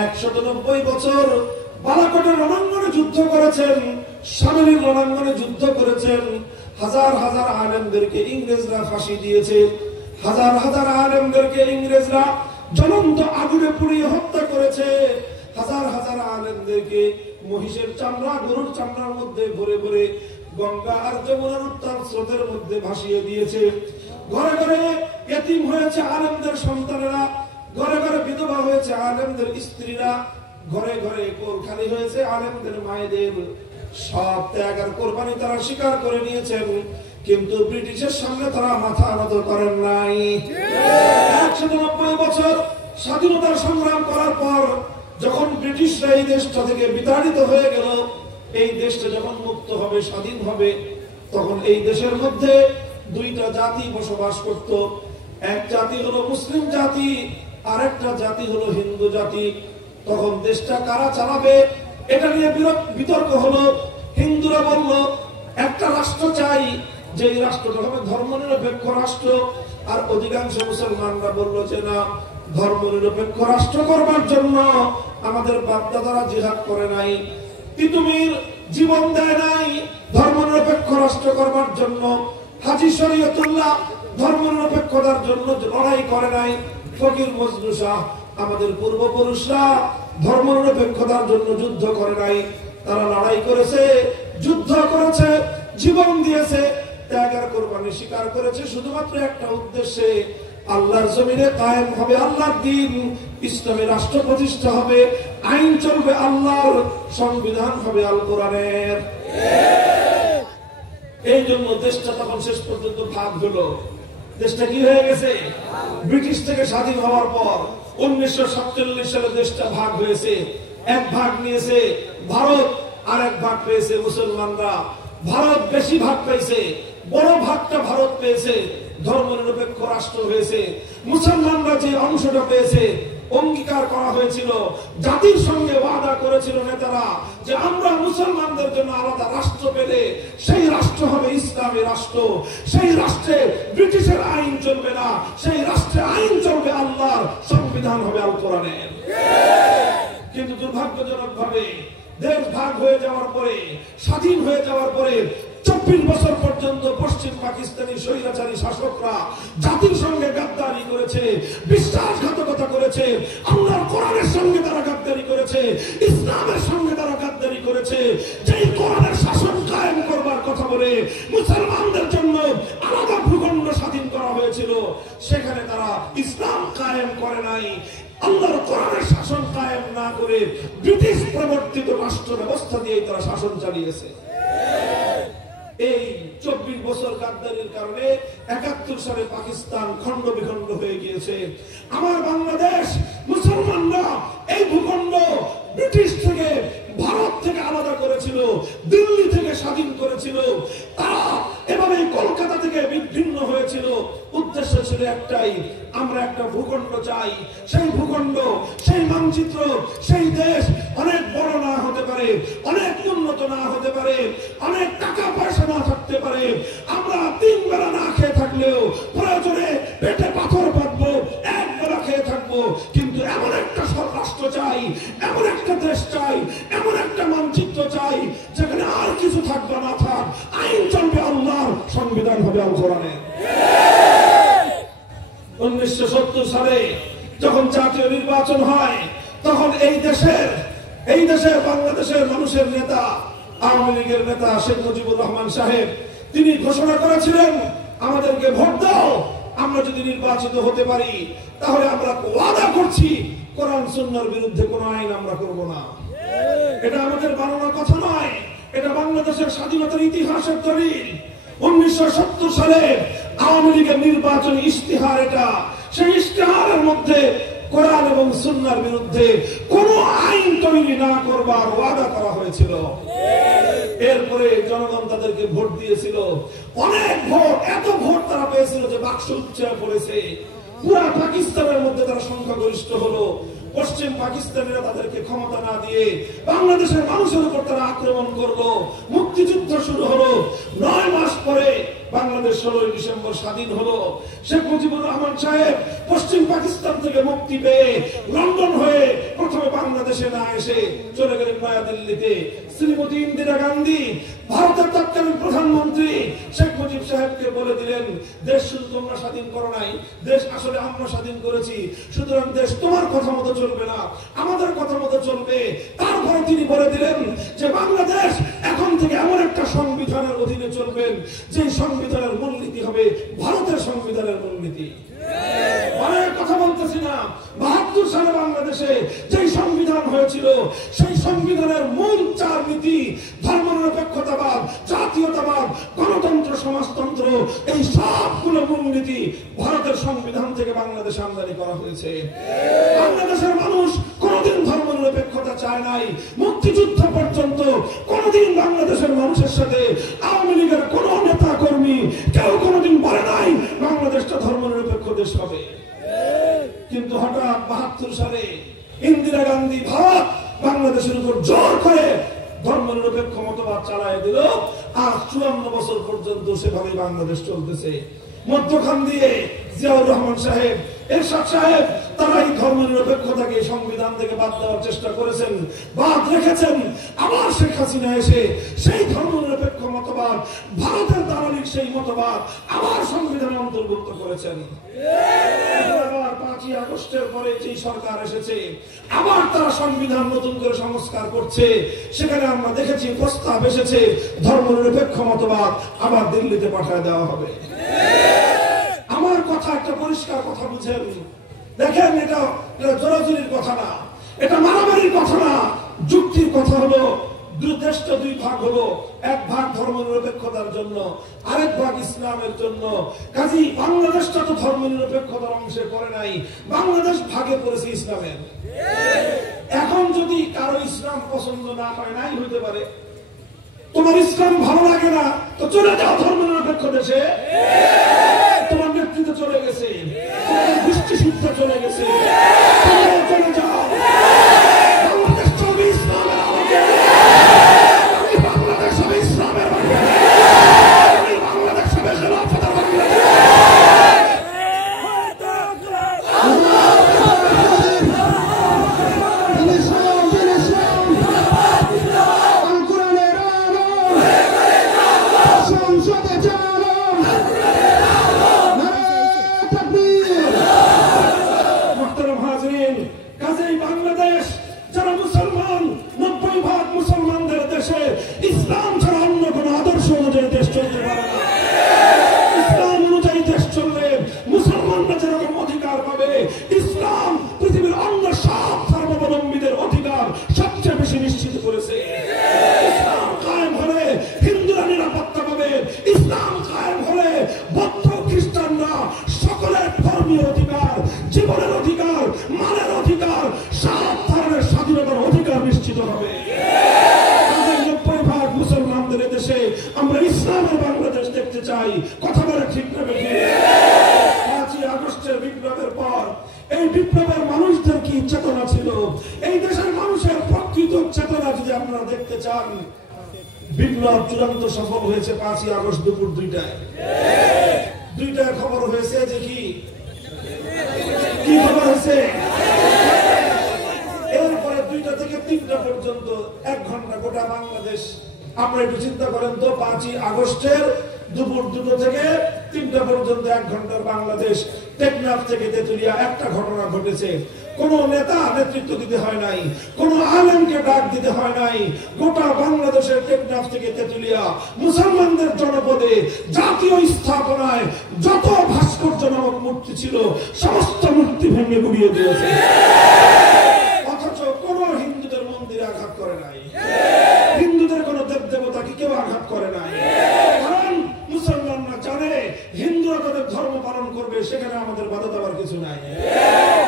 190 বছর বালাকোটের রণাঙ্গনে যুদ্ধ করেছেন, শামলীর রণাঙ্গনে যুদ্ধ করেছেন। হাজার হাজার আলেমদেরকে ইংরেজরা ফাঁসি দিয়েছে, হাজার হাজার আলেমদেরকে ইংরেজরা জ্বলন্ত আগুনে পুড়িয়ে হত্যা করেছে, হাজার হাজার আলেমদেরকে মহিষের চামড়া, গরুর চামড়ার মধ্যে ভরে ভরে গঙ্গা আর যমুনার উত্তাল স্রোতের মধ্যে ভাসিয়ে দিয়েছে। ঘরে ঘরে এতিম হয়েছে আলেমদের সন্তানেরা, ঘরে ঘরে বিধবা হয়েছে আলেমদের স্ত্রীরা, ঘরে ঘরে কোরখালি হয়েছে আলেমদের মায়েদের। সব ত্যাগ আর কোরবানি তারা স্বীকার করে নিয়েছেন, কিন্তু ব্রিটিশের সামনে তারা মাথা নত করেন নাই। 190 বছর স্বাধীনতার সংগ্রাম করার পর যখন ব্রিটিশরা এই দেশটা থেকে বিতাড়িত হয়ে গেল, এই দেশটা যখন মুক্ত হবে, স্বাধীন হবে, তখন এই দেশের মধ্যে দুইটা জাতি বসবাস করত। এক জাতি হলো মুসলিম জাতি, আর একটা জাতি হলো হিন্দু জাতি। তখন দেশটা কারা চালাবে এটা নিয়ে বিতর্ক হলো। হিন্দুরা বলল একটা রাষ্ট্র চাই, যে রাষ্ট্রটা হবে ধর্মনিরপেক্ষ রাষ্ট্র। আর অধিকাংশ মুসলমানরা বলল যে না, ধর্মনিরপেক্ষ রাষ্ট্র করবার জন্য আমাদের বাপ-দাদারা জিহাদ করে নাই, তিতুমির জীবন দেয় নাই ধর্মনিরপেক্ষ রাষ্ট্র করবার জন্য, হাজী শরীয়তুল্লাহ ধর্মনিরপেক্ষতার জন্য লড়াই করে নাই, ফকির মজনু শাহ আমাদের পূর্বপুরুষরা ধর্মনিরপেক্ষতার জন্য যুদ্ধ করে নাই। তারা লড়াই করেছে, যুদ্ধ করেছে, জীবন দিয়েছে, ত্যাগের কোরবানি স্বীকার করেছে শুধুমাত্র একটা উদ্দেশ্যে, আল্লাহর জমিনে কায়েম হবে আল্লাহর দ্বীন, ইসলামী রাষ্ট্র প্রতিষ্ঠা হবে, আইন চলবে আল্লাহর, সংবিধান হবে আল কোরআনের। এই জন্য দেশটা তখন শেষ পর্যন্ত ভাগ হলো। দেশটা কি হয়ে গেছে? ব্রিটিশ থেকে স্বাধীন হওয়ার পর 1947 সালে দেশটা ভাগ হয়েছে। এক ভাগ নিয়েছে ভারত, আর এক ভাগ পেয়েছে মুসলমানরা। ভারত বেশি ভাগ পেয়েছে, বড় ভাগটা ভারত পেয়েছে, ধর্মনিরপেক্ষ রাষ্ট্র হয়েছে। মুসলমানরা যে অংশটা পেয়েছে, অঙ্গীকার করা হয়েছিল, জাতির সঙ্গে ওয়াদা করেছিল নেতারা যে আমরা মুসলমানদের জন্য আলাদা রাষ্ট্র পেলে সেই রাষ্ট্র হবে ইসলামী রাষ্ট্র, সেই রাষ্ট্রে ব্রিটিশের আইন চলবে না, সেই রাষ্ট্রে আইন চলবে আল্লাহর, সংবিধান হবে আল কোরআনের। কিন্তু দুর্ভাগ্যজনক ভাবে দেশ ভাগ হয়ে যাওয়ার পরে, স্বাধীন হয়ে যাওয়ার পরে 24 বছর পর্যন্ত পশ্চিম পাকিস্তানি স্বৈরাচারী শাসকরা জাতির সঙ্গে গাদ্দারি করেছে, বিশ্বাসঘাতকতা করেছে, আল্লাহর কোরআনের সঙ্গে তারা গাদ্দারি করেছে, ইসলামের সঙ্গে তারা গাদ্দারি করেছে। যেই কোরআনের শাসন কায়েম করবার কথা বলে মুসলমানদের জন্য আলাদা ভূখণ্ড স্বাধীন করা হয়েছিল, সেখানে তারা ইসলাম কায়েম করে নাই। আল্লাহর কোরআনের শাসন কায়েম না করে ব্রিটিশ প্রবর্তিত রাষ্ট্র ব্যবস্থা দিয়ে তারা শাসন চালিয়েছে। এই 24 বছর গাদ্দারির কারণে 71 সালে পাকিস্তান খন্ড বিখণ্ড হয়ে গিয়েছে। আমার বাংলাদেশ মুসলমানরা এই ভূখণ্ড ব্রিটিশ থেকে, ভারত থেকে আলাদা করেছিল, দিল্লি থেকে স্বাধীন করেছিল। তারা এভাবে কলকাতা থেকে বিচ্ছিন্ন হয়েছিল। উদ্দেশ্য ছিল একটাই, আমরা একটা ভূখণ্ড চাই। সেই ভূখণ্ড, সেই মানচিত্র, সেই দেশ অনেক বড় না হতে পারে, অনেক উন্নত না হতে পারে, অনেক টাকা পয়সা না থাকতে পারে, আমরা 3 বেলা না খেয়ে থাকলেও প্রয়োজনে পেটে পাথর বাঁধবো, 1 বেলা খেয়ে থাকবো, কিন্তু এমন একটা রাষ্ট্র চাই, এমন একটা দেশ চাই, এমন একটা মানচিত্র চাই যেখানে আর কিছু থাকবে না থাক, আইন চলবে আল্লাহর, সংবিধান হবে আল কোরআনের। 1970 সালে যখন জাতীয় নির্বাচন হয়, তখন এই দেশের বাংলাদেশের মানুষের নেতা, আওয়ামী লীগের নেতা শেখ মুজিবুর রহমান সাহেব, তিনি ঘোষণা করেছিলেন আমাদেরকে ভোট দাও, আমরা যদি নির্বাচিত হতে পারি তাহলে আমরা ওয়াদা করছি কোরআন সুন্নাহর বিরুদ্ধে কোন আইন আমরা করব না। এটা আমাদের বানানোর কথা নয়, এটা বাংলাদেশের স্বাধীনতার ইতিহাসের দলিল। 1970 সালে আওয়ামী লীগের নির্বাচনী ইশতেহার, এটা সেই ইশতেহারের মধ্যে কোরআন এবং সুন্নাহর বিরুদ্ধে কোন আইন তৈরি না করবার ওয়াদা করা হয়েছিল। এরপরে জনগণ তাদেরকে ভোট দিয়েছিল, অনেক ভোট, এত ভোট তারা পেয়েছিল যে বাক্স উচ্চায় পড়েছে। পুরা পাকিস্তানের মধ্যে তারা সংখ্যাগরিষ্ঠ হলো। পশ্চিম পাকিস্তানিরা তাদেরকে ক্ষমতা না দিয়ে বাংলাদেশের মানুষের উপর তারা আক্রমণ করলো, মুক্তিযুদ্ধ শুরু হলো। 9 মাস পরে বাংলাদেশ 16 ডিসেম্বর স্বাধীন হলো। শেখ মুজিবুর রহমান সাহেব পশ্চিম পাকিস্তান থেকে মুক্তি পেয়ে লন্ডন হয়ে প্রথমে বাংলাদেশে না এসে চলে গেলেন নয়াদিল্লিতে। শ্রীমতী ইন্দিরা গান্ধী ভারতের তৎকালীন প্রধানমন্ত্রী শেখ মুজিব সাহেবকে বলে দিলেন, দেশ শুধু তোমরা স্বাধীন করো নাই, দেশ আসলে আমরা স্বাধীন করেছি, সুতরাং দেশ তোমার কথা মতো চলবে না, আমাদের কথা মতো চলবে। তারপরে তিনি বলে দিলেন যে বাংলাদেশ এখন থেকে এমন একটা সংবিধানের অধীনে চলবেন যে সংবিধানের মূলনীতি হবে ভারতের সংবিধানের মূলনীতি। অনেক কথা বলতেছি না, 72 সালে বাংলাদেশে যে সংবিধান হয়েছিল সেই সংবিধানের মূল 4 নীতি, ধর্মনিরপেক্ষতাবাদ, জাতীয়তাবাদ, গণতন্ত্র, সমাজতন্ত্র, এই সবগুলো মূলনীতি ভারতের সংবিধান থেকে বাংলাদেশে আমদানি করা হয়েছে। বাংলাদেশের মানুষ কোনদিন ধর্মনিরপেক্ষতা চায় নাই। মুক্তিযুদ্ধ পর্যন্ত কোনদিন বাংলাদেশের মানুষের সাথে আওয়ামী লীগের কোন নেতা কর্মী কেউ কোনদিন বলে নাই বাংলাদেশটা ধর্মনিরপেক্ষ দেশ হবে। কিন্তু হঠাৎ 72 সালে ইন্দিরা গান্ধী ভারত বাংলাদেশের উপর জোর করে ধর্মনিরপেক্ষ মতবাদ চালায় দিল। আর 54 বছর পর্যন্ত সেভাবে বাংলাদেশ চলতেছে। মধ্যখান দিয়ে জিয়াউর রহমান সাহেব, এরশাদ সাহেব তারা এই ধর্মনিরপেক্ষতাকে সংবিধান থেকে বাদ দেওয়ার চেষ্টা করেছেন, বাদ রেখেছেন। আবার শেখ হাসিনা এসে সেই ধর্মনিরপেক্ষ মতবাদ, ভারতের দালালির সেই মতবাদ আবার সংবিধানে অন্তর্ভুক্ত করেছেন। আবার 5ই আগস্টের পরে যে সরকার এসেছে আবার তারা সংবিধান নতুন করে সংস্কার করছে। সেখানে আমরা দেখেছি প্রস্তাব এসেছে ধর্মনিরপেক্ষ মতবাদ আবার দিল্লিতে পাঠিয়ে দেওয়া হবে। আমার কথা একটা পরিষ্কার কথা বুঝেন, দেখেন এটা জোরাজুরির কথা না, এটা মারামারির কথা না, যুক্তির কথা হলো দেশটা 2 ভাগ হলো, এক ভাগ ধর্মনিরপেক্ষতার জন্য, আরেক ভাগ ইসলামের জন্য। কাজেই বাংলাদেশটা তো ধর্মনিরপেক্ষতার অংশে পড়ে নাই, বাংলাদেশ ভাগে পড়েছে ইসলামের। এখন যদি কারো ইসলাম পছন্দ না হয়, নাই হইতে পারে, তোমার ইসলাম ভালো লাগে না তো চলে যাও ধর্মনিরপেক্ষ দেশে। তোমার নেতৃত্ব চলে গেছে, তোমার দৃষ্টি শিক্ষা চলে গেছে, চলে যাও। বাংলাদেশ চলবে ইসলামের আলোকে, বাংলাদেশ হবে ইসলামের বাংলাদেশ, বাংলাদেশ হবে খেলাফতের বাংলাদেশ। কাজেই বাংলাদেশ যারা মুসলমান, 90% মুসলমানদের দেশে ইসলাম ছাড়া অন্য কোন আদর্শ অনুযায়ী দেশ চলতে পারে না। ইসলাম অনুযায়ী দেশ চললে মুসলমানরা যেরকম অধিকার পাবে, ইসলাম পৃথিবীর অন্য সব ধর্মাবলম্বীদের অধিকার সবচেয়ে বেশি নিশ্চিত করেছে। ইসলাম কায়েম হলে হিন্দুরা নিরাপত্তা পাবে, ইসলাম কায়েম হলে বৌদ্ধ খ্রিস্টানরা সকলের ধর্মীয় অধিকার, জীবনের অধিকার, মানের অধিকার, সব ধরনের স্বাধীনতার অধিকার নিশ্চিত হবে। 90% মুসলমানদের দেশে আমরা ইসলামের বাংলাদেশ দেখতে চাই। কথা বলে ঠিক না বেশি? 5ই আগস্টের বিপ্লবের পর এই বিপ্লবের মানুষদের কি চেতনা ছিল, এই দেশের মানুষের প্রকৃত চেতনা যদি আপনারা দেখতে চান, বিপ্লব চূড়ান্ত সফল হয়েছে 5ই আগস্ট দুপুর 2টায়। 2টায় খবর হয়েছে যে কি খবর হয়েছে? এরপরে 2টা থেকে 3টা পর্যন্ত 1 ঘন্টা গোটা বাংলাদেশ। আপনারা একটু চিন্তা করেন তো, 5ই আগস্টের দুপুর 2টা থেকে 3টা পর্যন্ত 1 ঘন্টার বাংলাদেশ। টেকনাফ থেকে তেতুলিয়া একটা ঘটনা ঘটেছে। কোন নেতা নেতৃত্ব দিতে হয় নাই, কোন আলেমকে ডাক দিতে হয় নাই। গোটা বাংলাদেশের টেকনাফ থেকে তেতুলিয়া মুসলমানদের জনপদে জাতীয় স্থাপনায় যত ভাস্কর্য নামক মূর্তি ছিল সমস্ত মূর্তি ভেঙে গুড়িয়ে দিয়েছে। অথচ কোন হিন্দুদের মন্দিরে আঘাত করে নাই, হিন্দুদের কোন দেব দেবতাকে কেউ আঘাত করে নাই। কারণ মুসলমান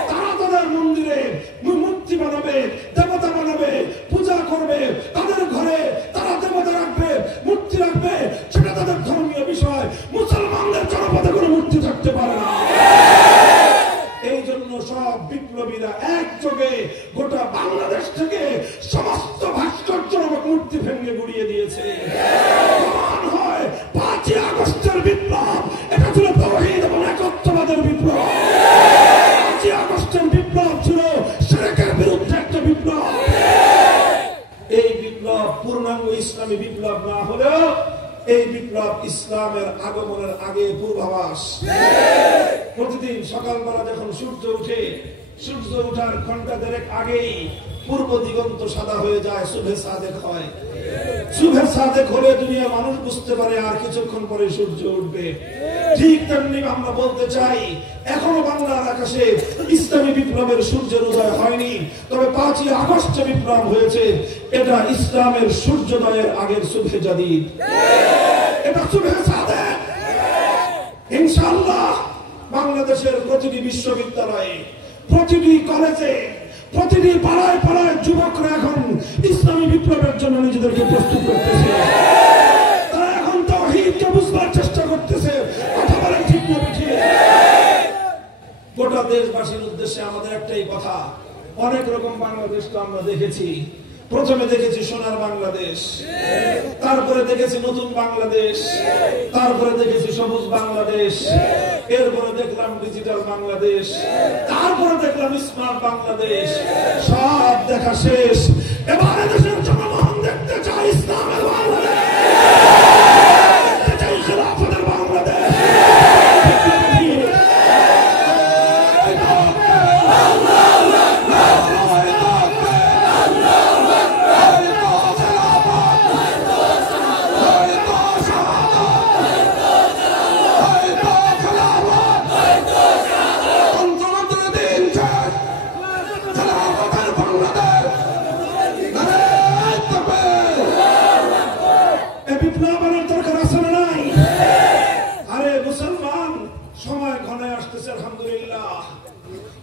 তারা তাদের মন্দিরে মূর্তি বানাবে, দেবতা বানাবে, পূজা করবে, তাদের ঘরে তারা দেবতা রাখবে, মূর্তি রাখবে, সেটা তাদের ধর্মীয় বিষয়। মুসলমানদের জনপদে কোনো মূর্তি থাকতে পারে না। এই জন্য সব বিপ্লবীরা একযোগে গোটা বাংলাদেশ থেকে সমস্ত ভাস্কর্য নামক মূর্তি ভেঙে গুড়িয়ে দিয়েছে। প্রমাণ হয় 5ই আগস্টের বিপ্লব এটা ছিল তাওহীদ এবং একত্ববাদের বিপ্লব। 5ই আগস্টের বিপ্লব ছিল শিরকের বিরুদ্ধে একটা বিপ্লব। এই বিপ্লব পূর্ণাঙ্গ ইসলামী বিপ্লব না হলেও এই বিপ্লব ইসলামের আগমনের আগে পূর্বাভাস। প্রতিদিন সকালবেলা যখন সূর্য উঠে, সূর্য ওঠার ঘন্টা দেড়েক আগেই পূর্ব দিগন্ত সাদা হয়ে যায়, সুবহে সাদেক হয়। সুবহে সাদেক হলে দুনিয়া মানুষ বুঝতে পারে আর কিছুক্ষণ পরে সূর্য উঠবে। ঠিক তেমনি আমরা বলতে চাই এখনো বাংলার আকাশে ইসলামী বিপ্লবের সূর্যের উদয় হয়নি, তবে 5ই আগস্ট বিপ্লব হয়েছে। এটা ইসলামের সূর্যোদয়ের আগের সুবহে জাদিদ, এটা সুবহে সাদেক। ইনশাআল্লাহ বাংলাদেশের প্রতিটি বিশ্ববিদ্যালয়ে, প্রতিটি কলেজে, প্রতিটি পাড়ায় পাড়ায় যুবকরা এখন ইসলামী বিপ্লবের জন্য নিজেদেরকে প্রস্তুত করতেছে। তারা এখন তাওহীদকে বুঝবার চেষ্টা করতেছে। কথা বলেন ঠিক না ঠিক? গোটা দেশবাসীর উদ্দেশ্যে আমাদের একটাই কথা, অনেক রকম বাংলাদেশ তো আমরা দেখেছি। প্রথমে দেখেছি সোনার বাংলাদেশ, তারপরে দেখেছি নতুন বাংলাদেশ, তারপরে দেখেছি সবুজ বাংলাদেশ, এরপরে দেখলাম ডিজিটাল বাংলাদেশ, তারপরে দেখলাম স্মার্ট বাংলাদেশ। সব দেখা শেষ, এবারে দেশের জনগণ দেখতে চায় ইসলামের বাংলাদেশ, দেখতে চাই খেলাফতের বাংলাদেশ।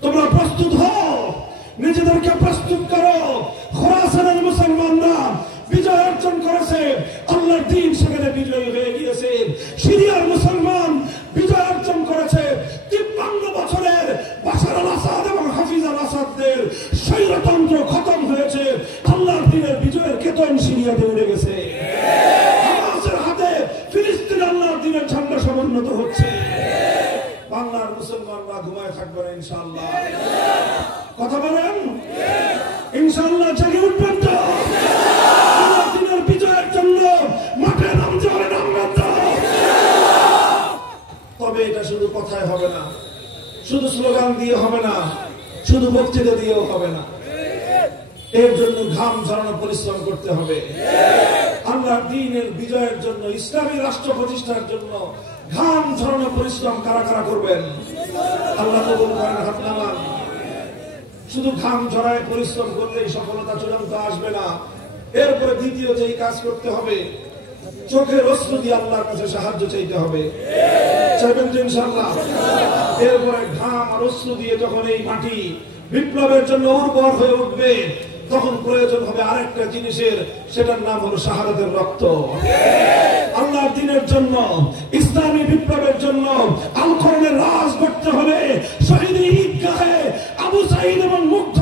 তোমরা প্রস্তুত হও, নিজেদেরকে প্রস্তুত করো। খোরাসানের মুসলমানরা বিজয় অর্জন করেছে, আল্লাহর দ্বীন সেখানে বিজয়ী হয়ে গিয়েছে। সিরিয়ার মুসলমান বিজয় অর্জন করেছে। 53 বছরের বাশার আল আসাদ এবং হাফিজ আল আসাদদের স্বৈরতন্ত্র খতম হয়েছে। আল্লাহর দ্বীনের বিজয়ের কেতন সিরিয়াতে উড়ে গেছে। হামাসের হাতে ফিলিস্তিন আল্লাহর দ্বীনের ঝান্ডা সমুন্নত হচ্ছে। বাংলার মুসলমানরা ঘুমায় থাকবে না ইনশাআল্লাহ। কথা বলেন ইনশাআল্লাহ। জেগে উঠবেন তো আল্লাহর দ্বীনের বিজয়ের জন্য মাঠে নামতে হবে, নামবেন তো। তবে এটা শুধু কথায় হবে না, শুধু স্লোগান দিয়ে হবে না, শুধু বক্তৃতা দিয়েও হবে না। এর জন্য ঘাম ঝরানো পরিশ্রম করতে হবে। আল্লাহর দ্বীনের বিজয়ের জন্য, ইসলামী রাষ্ট্র প্রতিষ্ঠার জন্য ঘাম ঝরানো পরিশ্রম কারা কারা করবেন? আল্লাহ কবুল করেন, হাত নামান। শুধু ঘাম ঝরায় পরিশ্রম করলেই সফলতা চূড়ান্ত আসবে না। এরপরে দ্বিতীয় যেই কাজ করতে হবে, চোখের অশ্রু দিয়ে আল্লাহর কাছে সাহায্য চাইতে হবে। চাইবেন তো ইনশাআল্লাহ? এরপরে ঘাম আর অশ্রু দিয়ে যখন এই মাটি বিপ্লবের জন্য উর্বর হয়ে উঠবে, তখন প্রয়োজন হবে আরেকটা জিনিসের, সেটার নাম হলো শাহাদাতের রক্ত। আল্লাহর দ্বীনের জন্য, ইসলামী বিপ্লবের জন্য আল কোরআনের রাজ করতে হবে। শহীদ ঈদগাহে আবু সাঈদ এবং মুগ্ধ